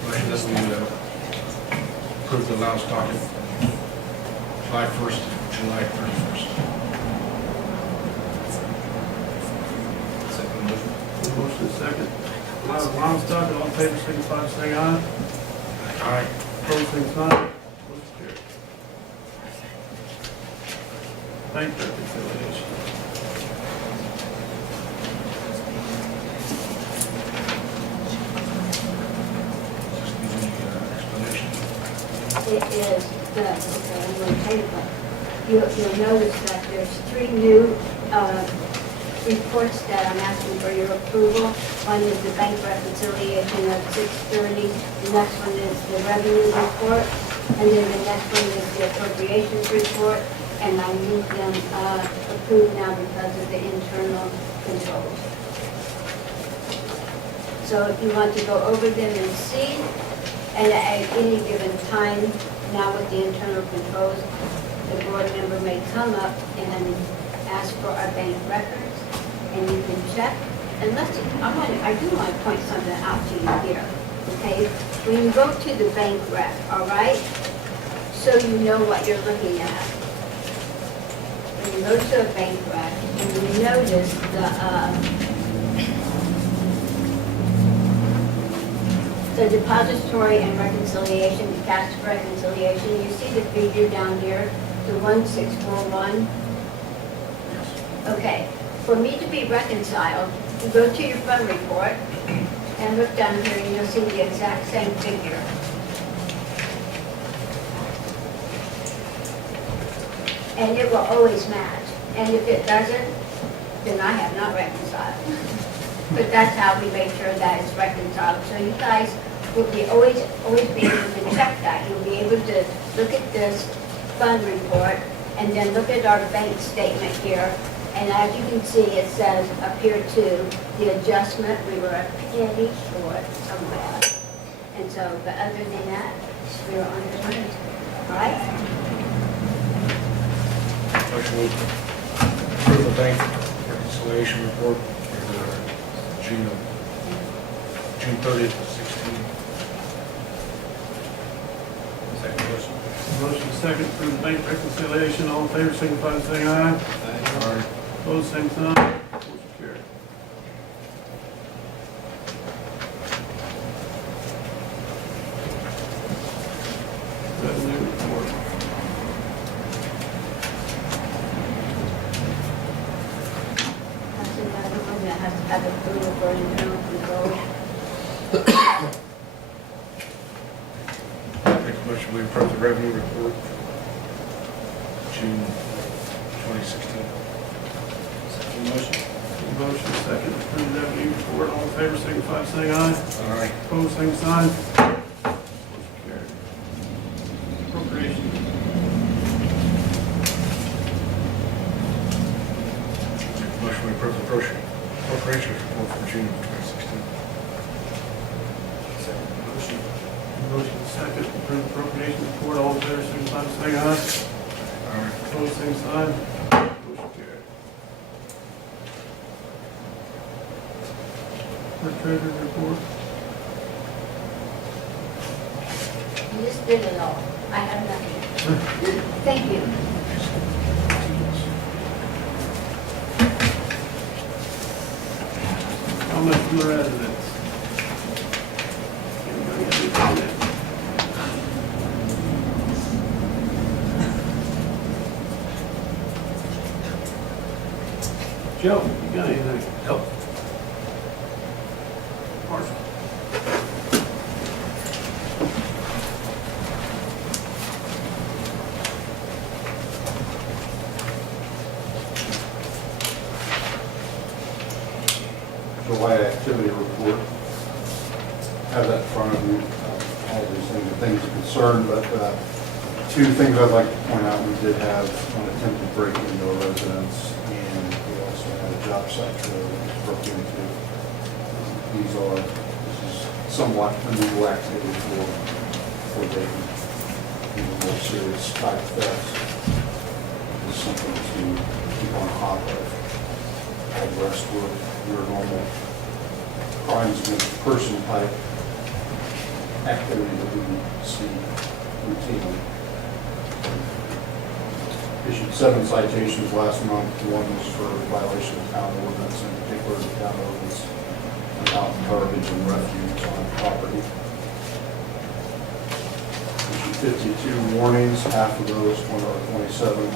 Motion that we approve the allowance docket July 1st to July 31st. Second motion. Motion is second. Allowance docket, all in favor, signify by saying aye. Aye. Opposed, same sign. Motion carried. Bank reconciliation. Just need any explanation. It is the, okay, I'm going to tell you, but you'll notice that there's 3 new reports that I'm asking for your approval. One is the bank reconciliation of 6/30, the next one is the revenue report, and then the next one is the appropriations report, and I need them approved now because of the internal controls. So if you want to go over them and see, and at any given time, now with the internal controls, the board member may come up and ask for our bank records, and you can check. And I do want to point something out to you here, okay? When you go to the bank rec, all right, so you know what you're looking at. When you go to a bank rec, and you notice the depository and reconciliation, the cash reconciliation, you see the figure down here, the 1641? Okay, for me to be reconciled, you go to your fund report and look down here and you'll see the exact same figure. And it will always match. And if it doesn't, then I have not reconciled. But that's how we make sure that it's reconciled. So you guys will be always be able to check that. You'll be able to look at this fund report and then look at our bank statement here. And as you can see, it says up here too, the adjustment, we were a penny short somewhere. And so, but other than that, we were on the money. All right? Motion to approve the bank reconciliation report for June 30th, 16. Second motion. Motion second for the bank reconciliation, all in favor, signify by saying aye. Aye. Opposed, same sign. Motion carried. Revenue report. That's another one that has to have approval for internal control. Make a motion we approve the revenue report for June 2016. Second motion. Motion second to approve the revenue report, all in favor, signify by saying aye. Aye. Opposed, same sign. Motion carried. Appropriation. Make a motion we approve the appropriations report for June 2016. Second motion. Motion second to approve the appropriation report, all in favor, signify by saying aye. Aye. Opposed, same sign. Motion carried. Clerk-Treasurer report. You just did it all. I have nothing. Thank you. How much from the residents? Anybody have any comment? Joe, you got anything? Nope. Marshall? July activity report. Have that in front of you, all these things, things of concern, but two things I'd like to point out. We did have an attempted break into a residence, and we also had a job site that was broke into. This is somewhat unusual activity for Dayton. More serious type thefts. This is something to keep on top of. All the rest were your normal crimes against person type activity that we see routinely. Issued 7 citations last month. One was for violation of town ordinance, in particular the town ordinance about garbage and refuse on property. Issued 52 warnings. Half of those, 27,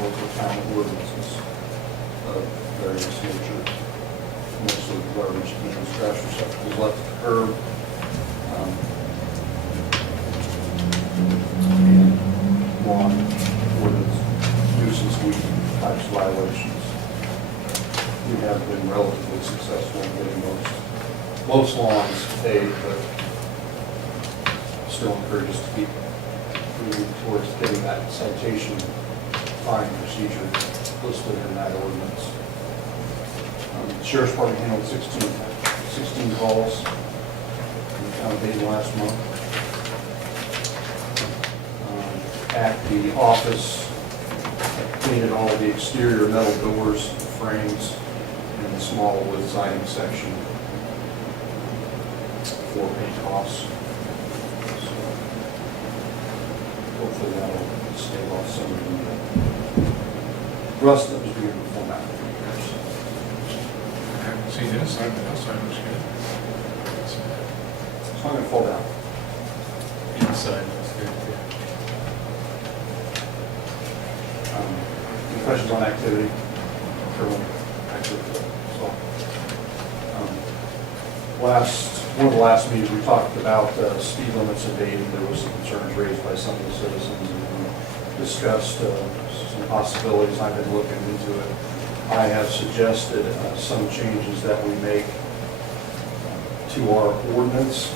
were for town ordinances of various nature. Mostly garbage cans, trash receptacles left at the curb. And lawn ordinance, nuisance weed types violations. We have been relatively successful in getting most lawns paid, but still encourage us to keep moving towards getting that citation fine procedure listed in that ordinance. The Sheriff's Department handled 16 calls in the town of Dayton last month. At the office, I cleaned all the exterior metal doors, frames, and the small wood siding section for paint costs. So hopefully that'll stave off some of the rust that was being performed out there. I haven't seen the inside, but outside looks good. It's not going to fall down. Inside looks good, too. Any questions on activity? Criminal activity. So, one of the last meetings, we talked about speed limits in Dayton. There was some concerns raised by some of the citizens, and we discussed some possibilities. I've been looking into it. I have suggested some changes that we make to our ordinance.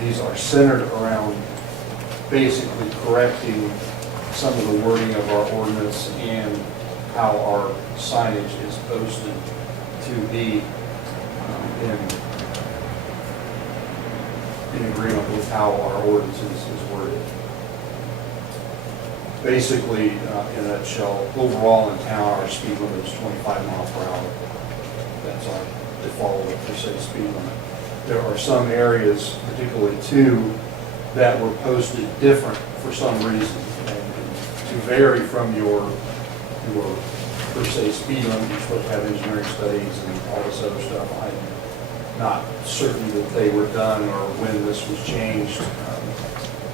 These are centered around basically correcting some of the wording of our ordinance and how our signage is posted to be in agreement with how our ordinance is worded. Basically, in a nutshell, overall in town, our speed limit is 25 miles per hour. That's our default, per se, speed limit. There are some areas, particularly 2, that were posted different for some reason. And to vary from your per se speed limit, you're supposed to have engineering studies and all this other stuff. I'm not certain that they were done or when this was changed.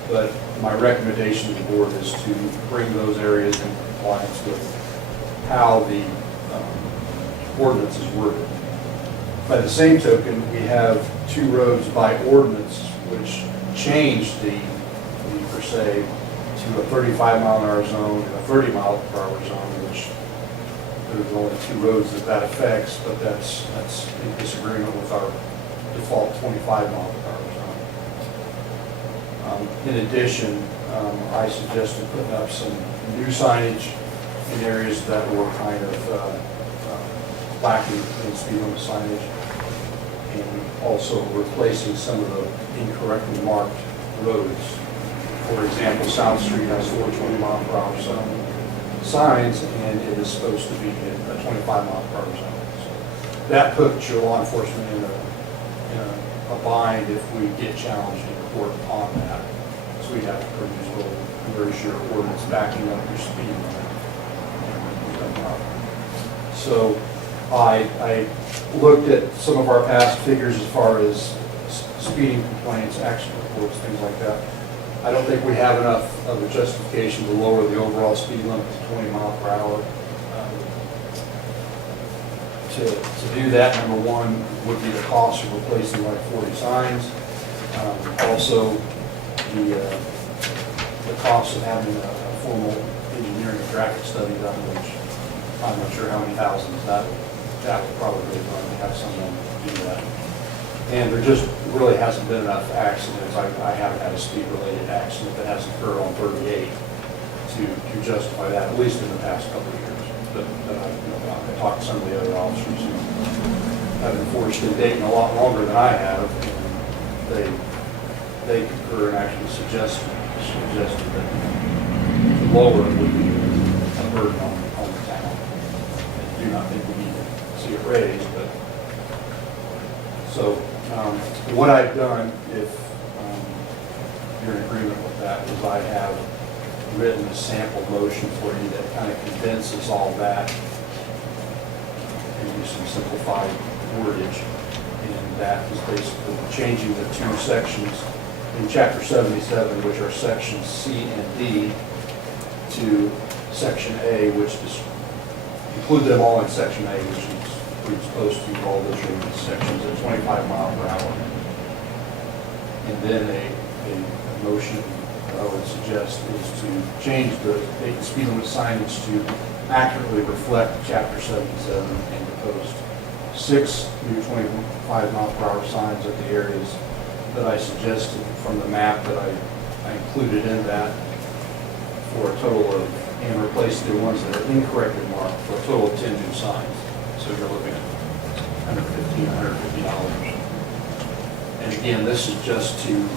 But my recommendation to the board is to bring those areas in compliance with how the ordinance is worded. By the same token, we have 2 roads by ordinance which changed the per se to a 35-mile-an-hour zone and a 30-mile-per-hour zone, which there's only 2 roads that affects, but that's in disagreement with our default 25-mile-per-hour zone. In addition, I suggested putting up some new signage in areas that were kind of lacking in speed limit signage, and also replacing some of the incorrectly marked roads. For example, South Street has 4 20-mile-per-hour zone signs, and it is supposed to be in a 25-mile-per-hour zone. So that puts your law enforcement in a bind if we get challenged in court on that. So we have to produce I'm very sure, ordinance backing up your speed limit. So I looked at some of our past figures as far as speeding complaints, accident reports, things like that. I don't think we have enough of a justification to lower the overall speed limit to 20 miles per hour. To do that, number one, would be the cost of replacing like 40 signs. Also, the cost of having a formal engineering and traffic study done, which I'm not sure how many thousands that would probably run to have someone do that. And there just really hasn't been enough accidents. I haven't had a speed-related accident that hasn't occurred on 38 to justify that, at least in the past couple of years. But I talked to some of the other officers who have enforced in Dayton a lot longer than I have, and they concur and actually suggested that the lower would be a burden on the town. I do not think we need to see it raised, but so what I've done, if you're in agreement with that, is I have written a sample motion for you that kind of condenses all that into some simplified wordage. And that is basically changing the two sections in Chapter 77, which are sections C and D, to Section A, which is, include them all in Section A, which includes posting all those sections at 25 miles per hour. And then a motion I would suggest is to change the Dayton speed limit signage to accurately reflect Chapter 77 and to post 6 new 25 mile per hour signs at the areas that I suggested from the map that I included in that, for a total of, and replace the ones that are incorrectly marked, for a total of 10 new signs. So you're looking at $150. And again, this is just to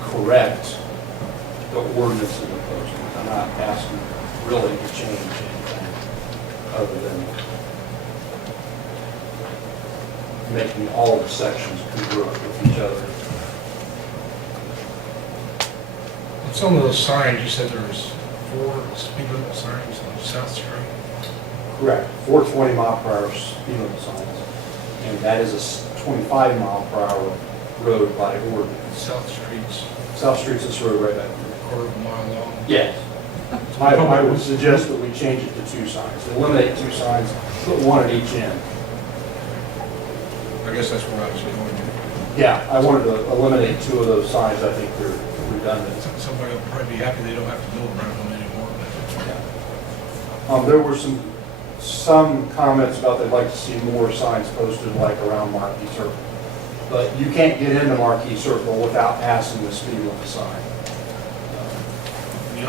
correct the ordinance in the posting. I'm not asking really to change anything other than making all the sections congruent with each other. On some of those signs, you said there's 4 speed limit signs on South Street. Correct. 420 mile per hour speed limit signs. And that is a 25 mile per hour road by ordinance. South Street's South Street's this road right back there. a quarter of a mile long. Yes. I would suggest that we change it to 2 signs. Eliminate 2 signs, put 1 at each end. I guess that's where I was going. Yeah, I wanted to eliminate 2 of those signs. I think they're redundant. Somebody will probably be happy they don't have to build around them anymore. There were some comments about they'd like to see more signs posted like around Marquee Circle. But you can't get into Marquee Circle without passing the speed limit sign.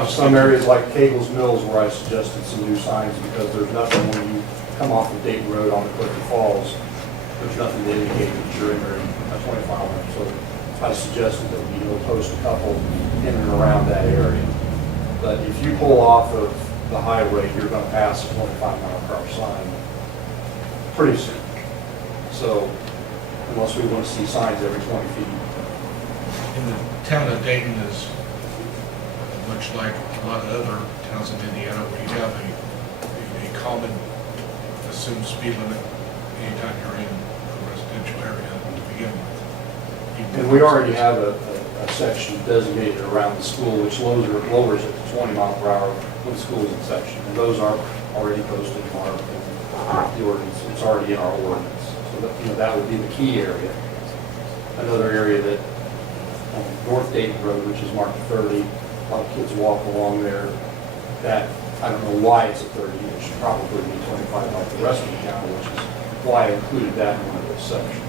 Some areas like Cagle's Mills where I suggested some new signs because there's nothing when you come off of Dayton Road on the Clifton Falls, there's nothing to indicate that you're entering a 25 limit. So I suggested that we post a couple in and around that area. But if you pull off of the highway, you're going to pass a 25 mile per hour sign pretty soon. So unless we want to see signs every 20 feet. In the town of Dayton is much like a lot of other towns in Indiana where you have a common assumed speed limit anytime you're in a residential area to begin with. And we already have a section designated around the school which lowers it to 20 mile per hour when school is in session. And those are already posted in the ordinance. It's already in our ordinance. So that would be the key area. Another area that on North Dayton Road, which is marked 30, a lot of kids walk along there. That, I don't know why it's a 30, it should probably be 25 like the rest of the county, which is why I included that in one of those sections.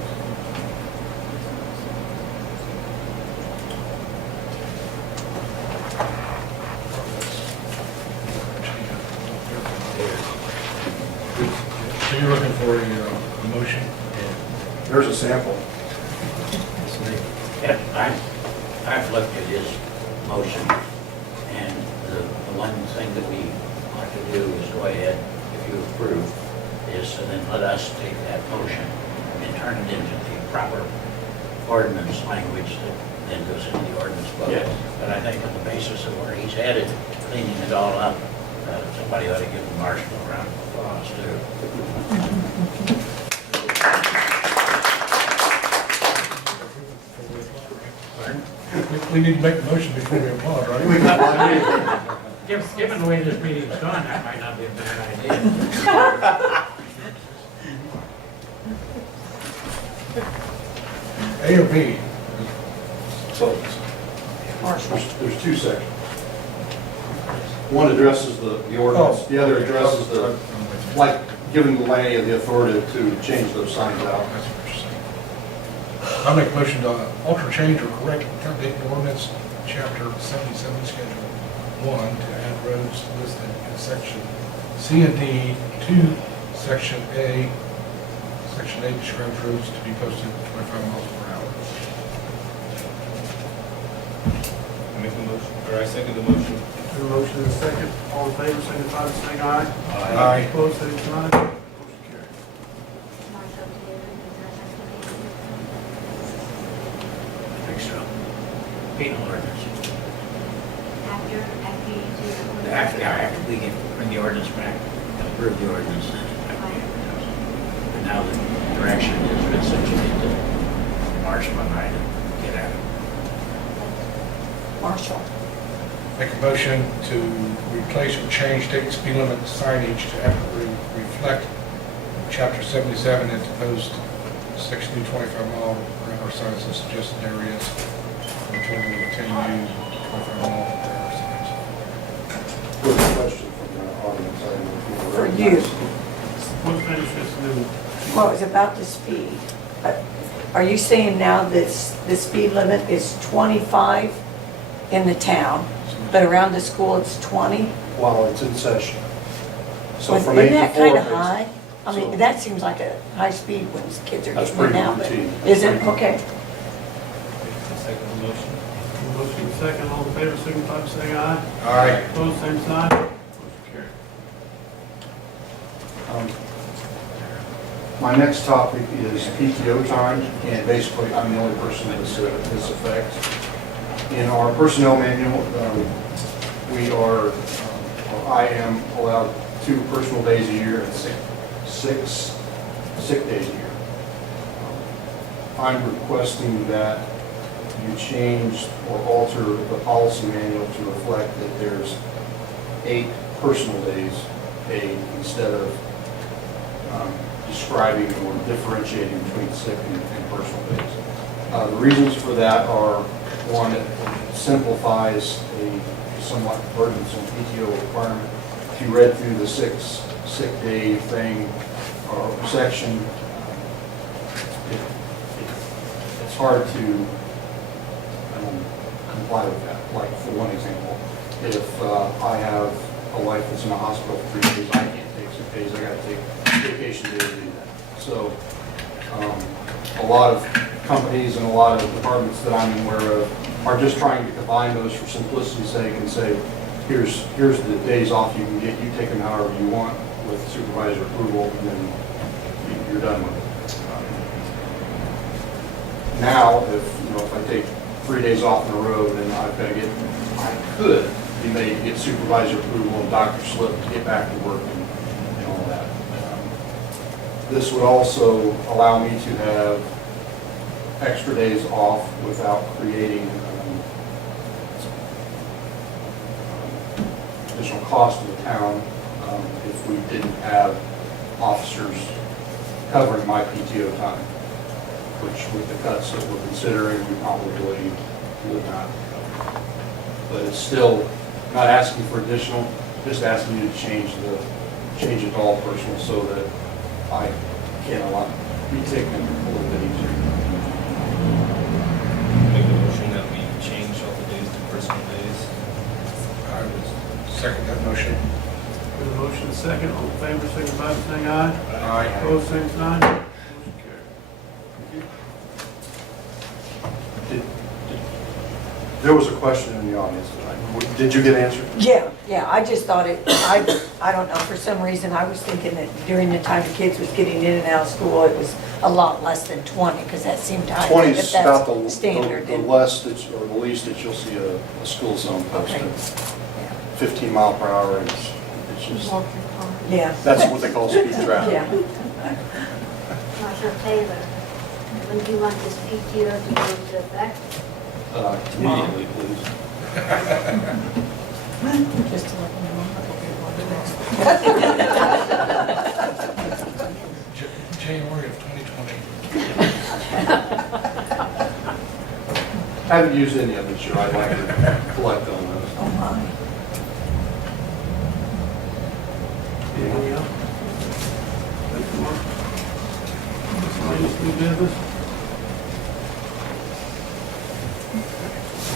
So you're looking for a motion? There's a sample. Yeah, I've looked at his motion, and the one thing that we ought to do is go ahead, if you approve, is to then let us take that motion and turn it into the proper ordinance language that then goes into the ordinance book. Yes. But I think on the basis of where he's headed, cleaning it all up, somebody ought to give Marshall a round of applause too. Pardon? We need to make a motion before we applaud, right? Given the way this meeting's gone, that might not be a bad idea. A or B? So, there's two sections. One addresses the ordinance, the other addresses the, like, giving the Lanny the authority to change those signs out. That's what you're saying. I'll make a motion to alter, change, or correct the town Dayton ordinance, chapter 77, schedule 1, to add roads listed in section C and D to section A. Section 8 describes roads to be posted 25 miles per hour. I make the motion, or I second the motion. The motion is second. All in favor, signify by saying aye. Aye. Opposed, same sign. Motion carried. I think so. Penal ordinance. After we can bring the ordinance back and approve the ordinance. But now the direction is essentially to Marshall and I to get at it. Marshall. Make a motion to replace or change Dayton speed limit signage to accurately reflect chapter 77 and to post 6 new 25-mile-per-hour signs in suggested areas for a total of 10 new 25-mile-per-hour signs. Quick question from the audience. I don't know if you For recognize. you. Let's finish this and then. Well, it's about the speed. Are you saying now that the speed limit is 25 in the town, but around the school it's 20? While it's in session. So Isn't from 8 to 4. that kind of high? I So- mean, that seems like a high speed when kids are That's getting in pretty now, but routine. is it? Okay. I second the motion. Motion is second. All in favor, signify by saying aye. Aye. Opposed, same sign. Motion carried. My next topic is PTO time, and basically, I'm the only person this affects. In our personnel manual, we are, or I am allowed 2 personal days a year and 6 sick days a year. I'm requesting that you change or alter the policy manual to reflect that there's 8 personal days paid instead of describing or differentiating between sick and personal days. The reasons for that are, one, it simplifies a somewhat burdensome PTO requirement. If you read through the sick day thing or section, it's hard to comply with that. Like, for one example, if I have a wife that's in the hospital for 3 days, I can't take sick days, I gotta take vacation days to do that. So, a lot of companies and a lot of departments that I'm aware of are just trying to combine those for simplicity's sake and say, here's the days off you can get, you take them however you want with supervisor approval, and then you're done with it. Now, if I take 3 days off in a row, then I've got to I could be made to get supervisor approval and doctor slip to get back to work and all that. This would also allow me to have extra days off without creating additional cost to the town if we didn't have officers covering my PTO time, which with the cuts that we're considering, we probably would not. But it's still not asking for additional, just asking you to change it to all personal so that I can be taken a little bit easier. Make a motion that we change all the days to personal days. I would second that motion. With a motion is second. All in favor, signify by saying aye. Aye. Opposed, same sign. Motion carried. There was a question in the audience tonight. Did you get answered? Yeah, I just thought I don't know, for some reason, I was thinking that during the time the kids was getting in and out of school, it was a lot less than 20, because that seemed high. 20 If is about that's standard, the then- less, or the least that you'll see a school zone posted. Okay. 15 mile per hour, it's just, Yeah. that's what they call speed traffic. Yeah. Marshall Taylor, when do you want this PTO to go into effect? Immediately, please. Just to let you know. January of 2020. I haven't used any of it this year, I'd like to collect on those. Oh, my. Anything else? Thank you, Mark. Miscellaneous new business?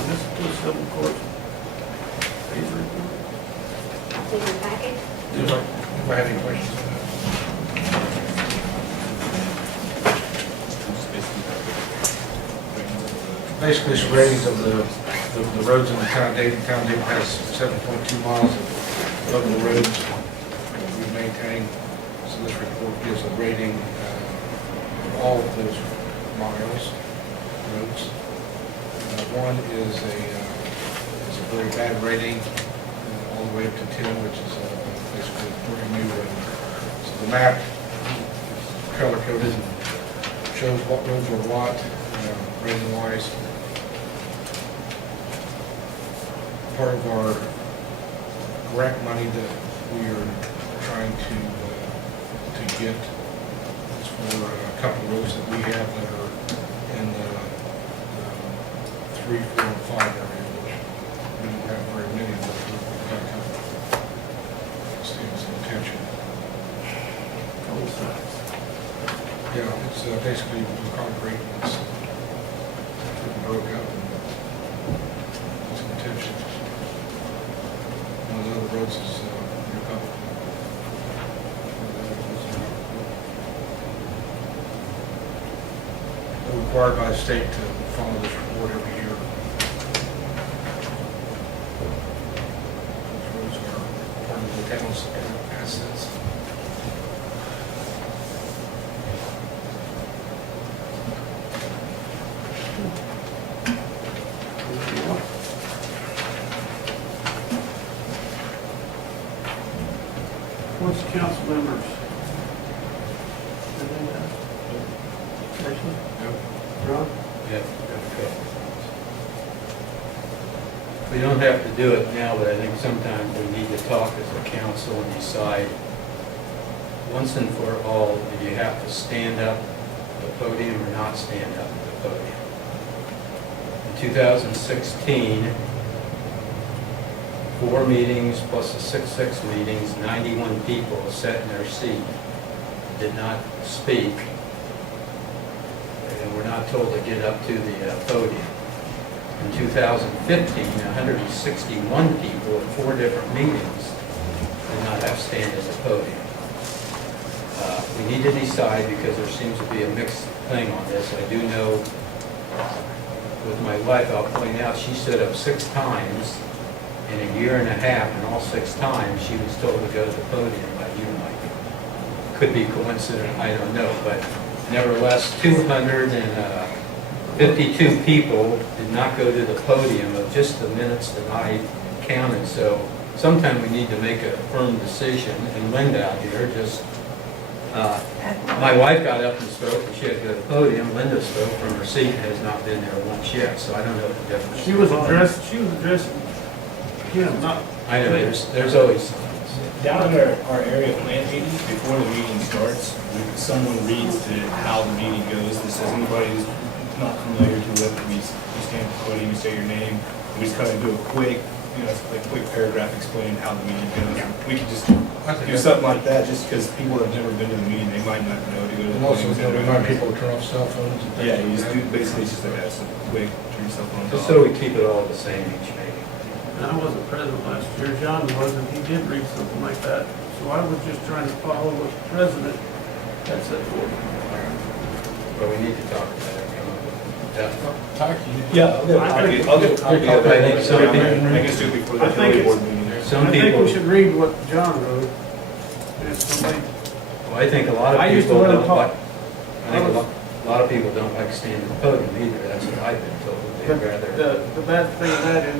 Municipal civil court. Please report. It's in your packet? Do I have any questions on that? Basically, it's ratings of the roads in the town of Dayton. Town of Dayton has 7.2 miles of local roads we maintain. So this report gives a rating of all of those miles, roads. One is a very bad rating, all the way up to 10, which is basically a brand new road. So the map, color coded, shows what roads are what, rating wise. Part of our grant money that we are trying to get is for a couple of roads that we have that are in the 3, 4, and 5 area, which we don't have very many of those. We've got a couple. Stands some attention. Cul-de-sacs. Yeah, it's basically blue concrete, and it's broke up and some attention. One of the other roads is your couple. We're required by the state to follow this report every year. Those roads are part of the town's assets. Anything else? What's council members? Anything else? Ashley? Ron? Yeah, okay. We don't have to do it now, but I think sometimes we need to talk as a council and decide once and for all, do you have to stand up at the podium or not stand up at the podium? In 2016, 4 meetings plus the 6 meetings, 91 people sat in their seat, did not speak, and were not told to get up to the podium. In 2015, 161 people at 4 different meetings did not have stand at the podium. We need to decide, because there seems to be a mixed thing on this. I do know with my wife, I'll point out, she stood up 6 times in a year and a half, and all 6 times she was told to go to the podium by you, Mike. Could be coincident, I don't know, but nevertheless, 252 people did not go to the podium of just the minutes that I counted. So sometime we need to make a firm decision, and Linda out here just, my wife got up and spoke, and she had to go to the podium. Linda spoke from her seat and has not been there once yet, so I don't know the difference. She was addressing him, not. I know, there's always signs. Down in our area plan meeting, before the meeting starts, someone reads how the meeting goes. This says anybody who's not familiar to it, you stand at the podium, you say your name, and we just kind of do a quick, like quick paragraph explaining how the meeting goes. We could just do something like that, just because people that have never been to the meeting, they might not know to go to the And also, podium. remind people to turn off cell phones and things. Yeah, you like just that. do, basically it's just like that, so quick, turn your cell phone Just off. so we keep it all the same each meeting. And I wasn't present last year, John was, and he did read something like that. So I was just trying to follow what the president had said for me. But we need to talk about it, come up with a Talk to you. Yeah, I'll get a copy of I it. think some people- I guess do it before the I think Philly it's- board meeting. Some I think people, we should read what John wrote. And if somebody, well, I think a lot I of used to people let him don't talk. like, I think a lot of people don't like standing at the podium either, that's what I've been told. They'd but rather, the bad thing of that is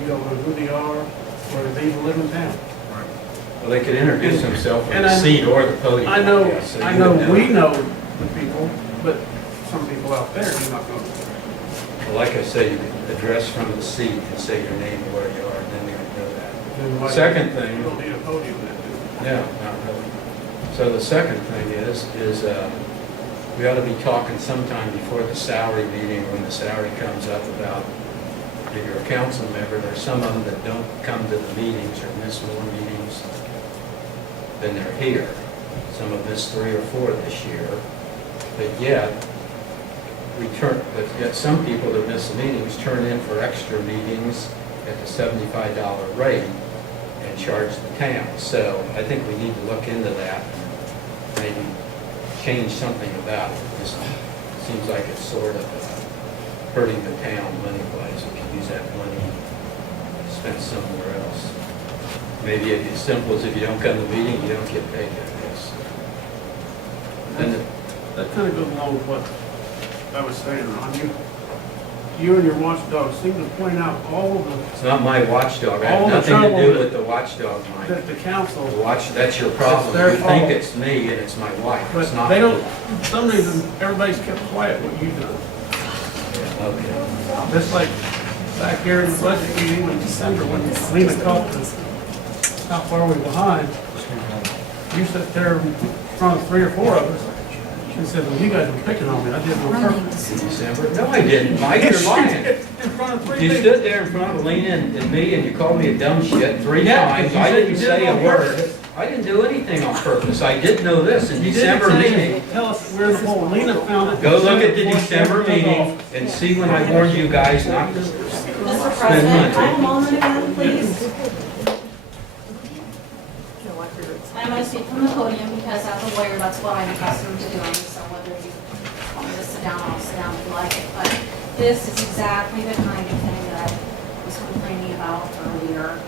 you don't know who they are or they even live in town. well, they could introduce themselves from And the I- seat or the podium. I know, guess, so I you know would we know the people, but some people out there do not know. Well, like I say, you can address from the seat and say your name and where you are, and then they would know that. Then why- Second thing- You don't need a podium then, do No, not really. So the second thing is we ought to be talking sometime before the salary meeting, when the salary comes up, about if you're a council member, there's some of them that don't come to the meetings or miss more meetings than they're here. Some have missed 3 or 4 this year, but yet some people that miss the meetings turn in for extra meetings at the $75 rate and charge the town. So I think we need to look into that and maybe change something about it. It just seems like it's sort of hurting the town money-wise. We could use that money spent somewhere else. Maybe it's as simple as if you don't come to the meeting, you don't get paid, I guess. And the- That kind of goes along with what I was saying, Ron. You and your watchdog seem to point out all of it's not my watchdog. I All have the nothing to trouble do that- with the watchdog, Mike. that the council, That's your problem. It's their You think fault. it's me and it's my wife. It's but not. they don't, me. for some reason, everybody's kept quiet what you've done. Yeah, okay. Just like back here in the budget meeting in December when Lena called us, how far are we behind? You sat there in front of 3 or 4 of us and said, well, you guys were picking on me. I did no purpose. December? No, I didn't. Mike, you're lying. In front of 3 You people. stood there in front of Lena and me and you called me a dumb shit 3 Yeah, times. you I said didn't you did say it a on word. purpose. I didn't do anything on purpose. I did know this in You didn't December say meeting. anything. Tell us where the hole. Lena found it. Go look at the before December everything took meeting off. and see when I warned you guys not to Mr. spend President, money. have a moment again, please. I'm going to speak from the podium because as a lawyer, that's what I'm accustomed to doing. So whether you want me to sit down, I'll sit down if you like it. But this is exactly the kind of thing that I was complaining about earlier.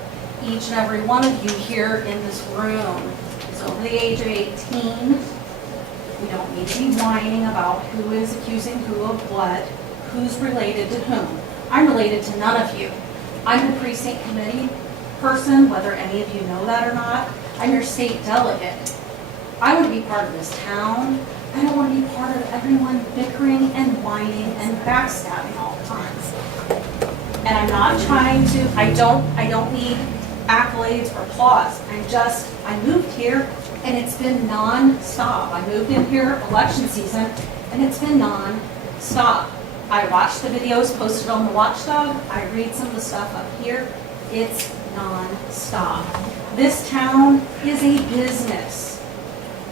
Each and every one of you here in this room is over the age of 18. We don't need to be whining about who is accusing who of what, who's related to whom. I'm related to none of you. I'm the precinct committee person, whether any of you know that or not. I'm your state delegate. I want to be part of this town. I don't want to be part of everyone bickering and whining and backstabbing all the time. And I'm not trying to, I don't need accolades or applause. I moved here and it's been non-stop. I moved in here election season and it's been non-stop. I watch the videos posted on the Watchdog. I read some of the stuff up here. It's non-stop. This town is a business.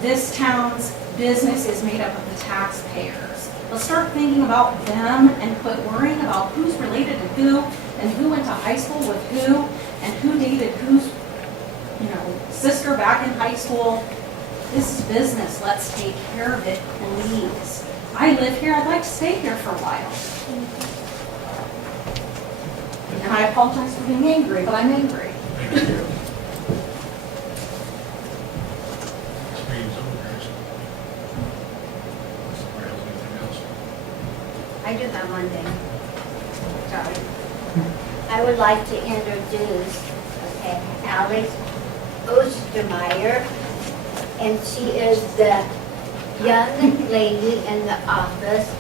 This town's business is made up of the taxpayers. Let's start thinking about them and quit worrying about who's related to who and who went to high school with who and who dated whose, sister back in high school. This is business. Let's take care of it, please. I live here. I'd like to stay here for a while. And I apologize for being angry, but I'm angry. This meeting's over, guys. Unless somebody has anything else. I do have one thing. Sorry. I would like to introduce, Alex Ostermeyer, and she is the young lady in the office.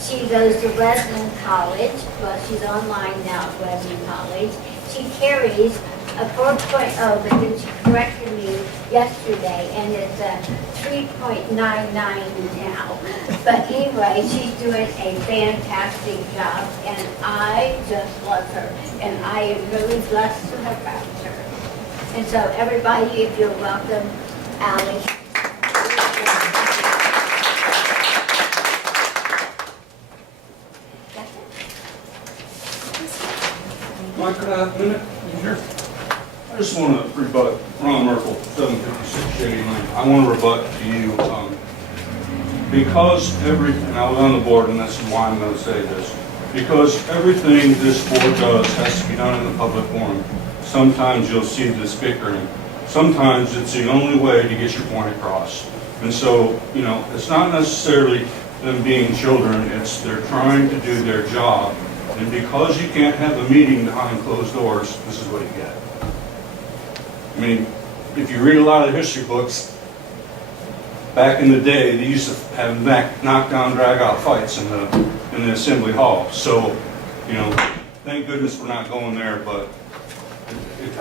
She goes to Wesleyan College. Well, she's online now at Wesleyan College. She carries a 4.0, but then she corrected me yesterday, and it's a 3.99 now. But anyway, she's doing a fantastic job, and I just love her, and I am really blessed to have found her. And so everybody, if you're welcome, Alex. Mike, could I have a minute? Sure. I just want to rebut Ron Merkel, 756 Shady Lane. I want to rebut to you. because and I was on the board, and this is why I'm going to say this, because everything this board does has to be done in a public forum. Sometimes you'll see this bickering. Sometimes it's the only way to get your point across. And so, you know, it's not necessarily them being children, it's they're trying to do their job. And because you can't have a meeting behind closed doors, this is what you get. I mean, if you read a lot of history books, back in the day, they used to have knockdown, drag-out fights in the assembly hall. So, you know, thank goodness we're not going there, but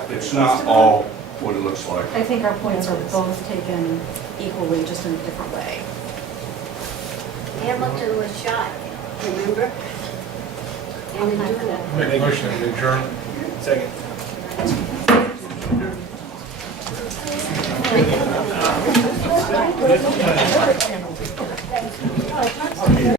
it's not all what it looks like. I think our points are both taken equally, just in a different way. Hamilton was shot, remember? And the duel. Make a motion to adjourn. Second.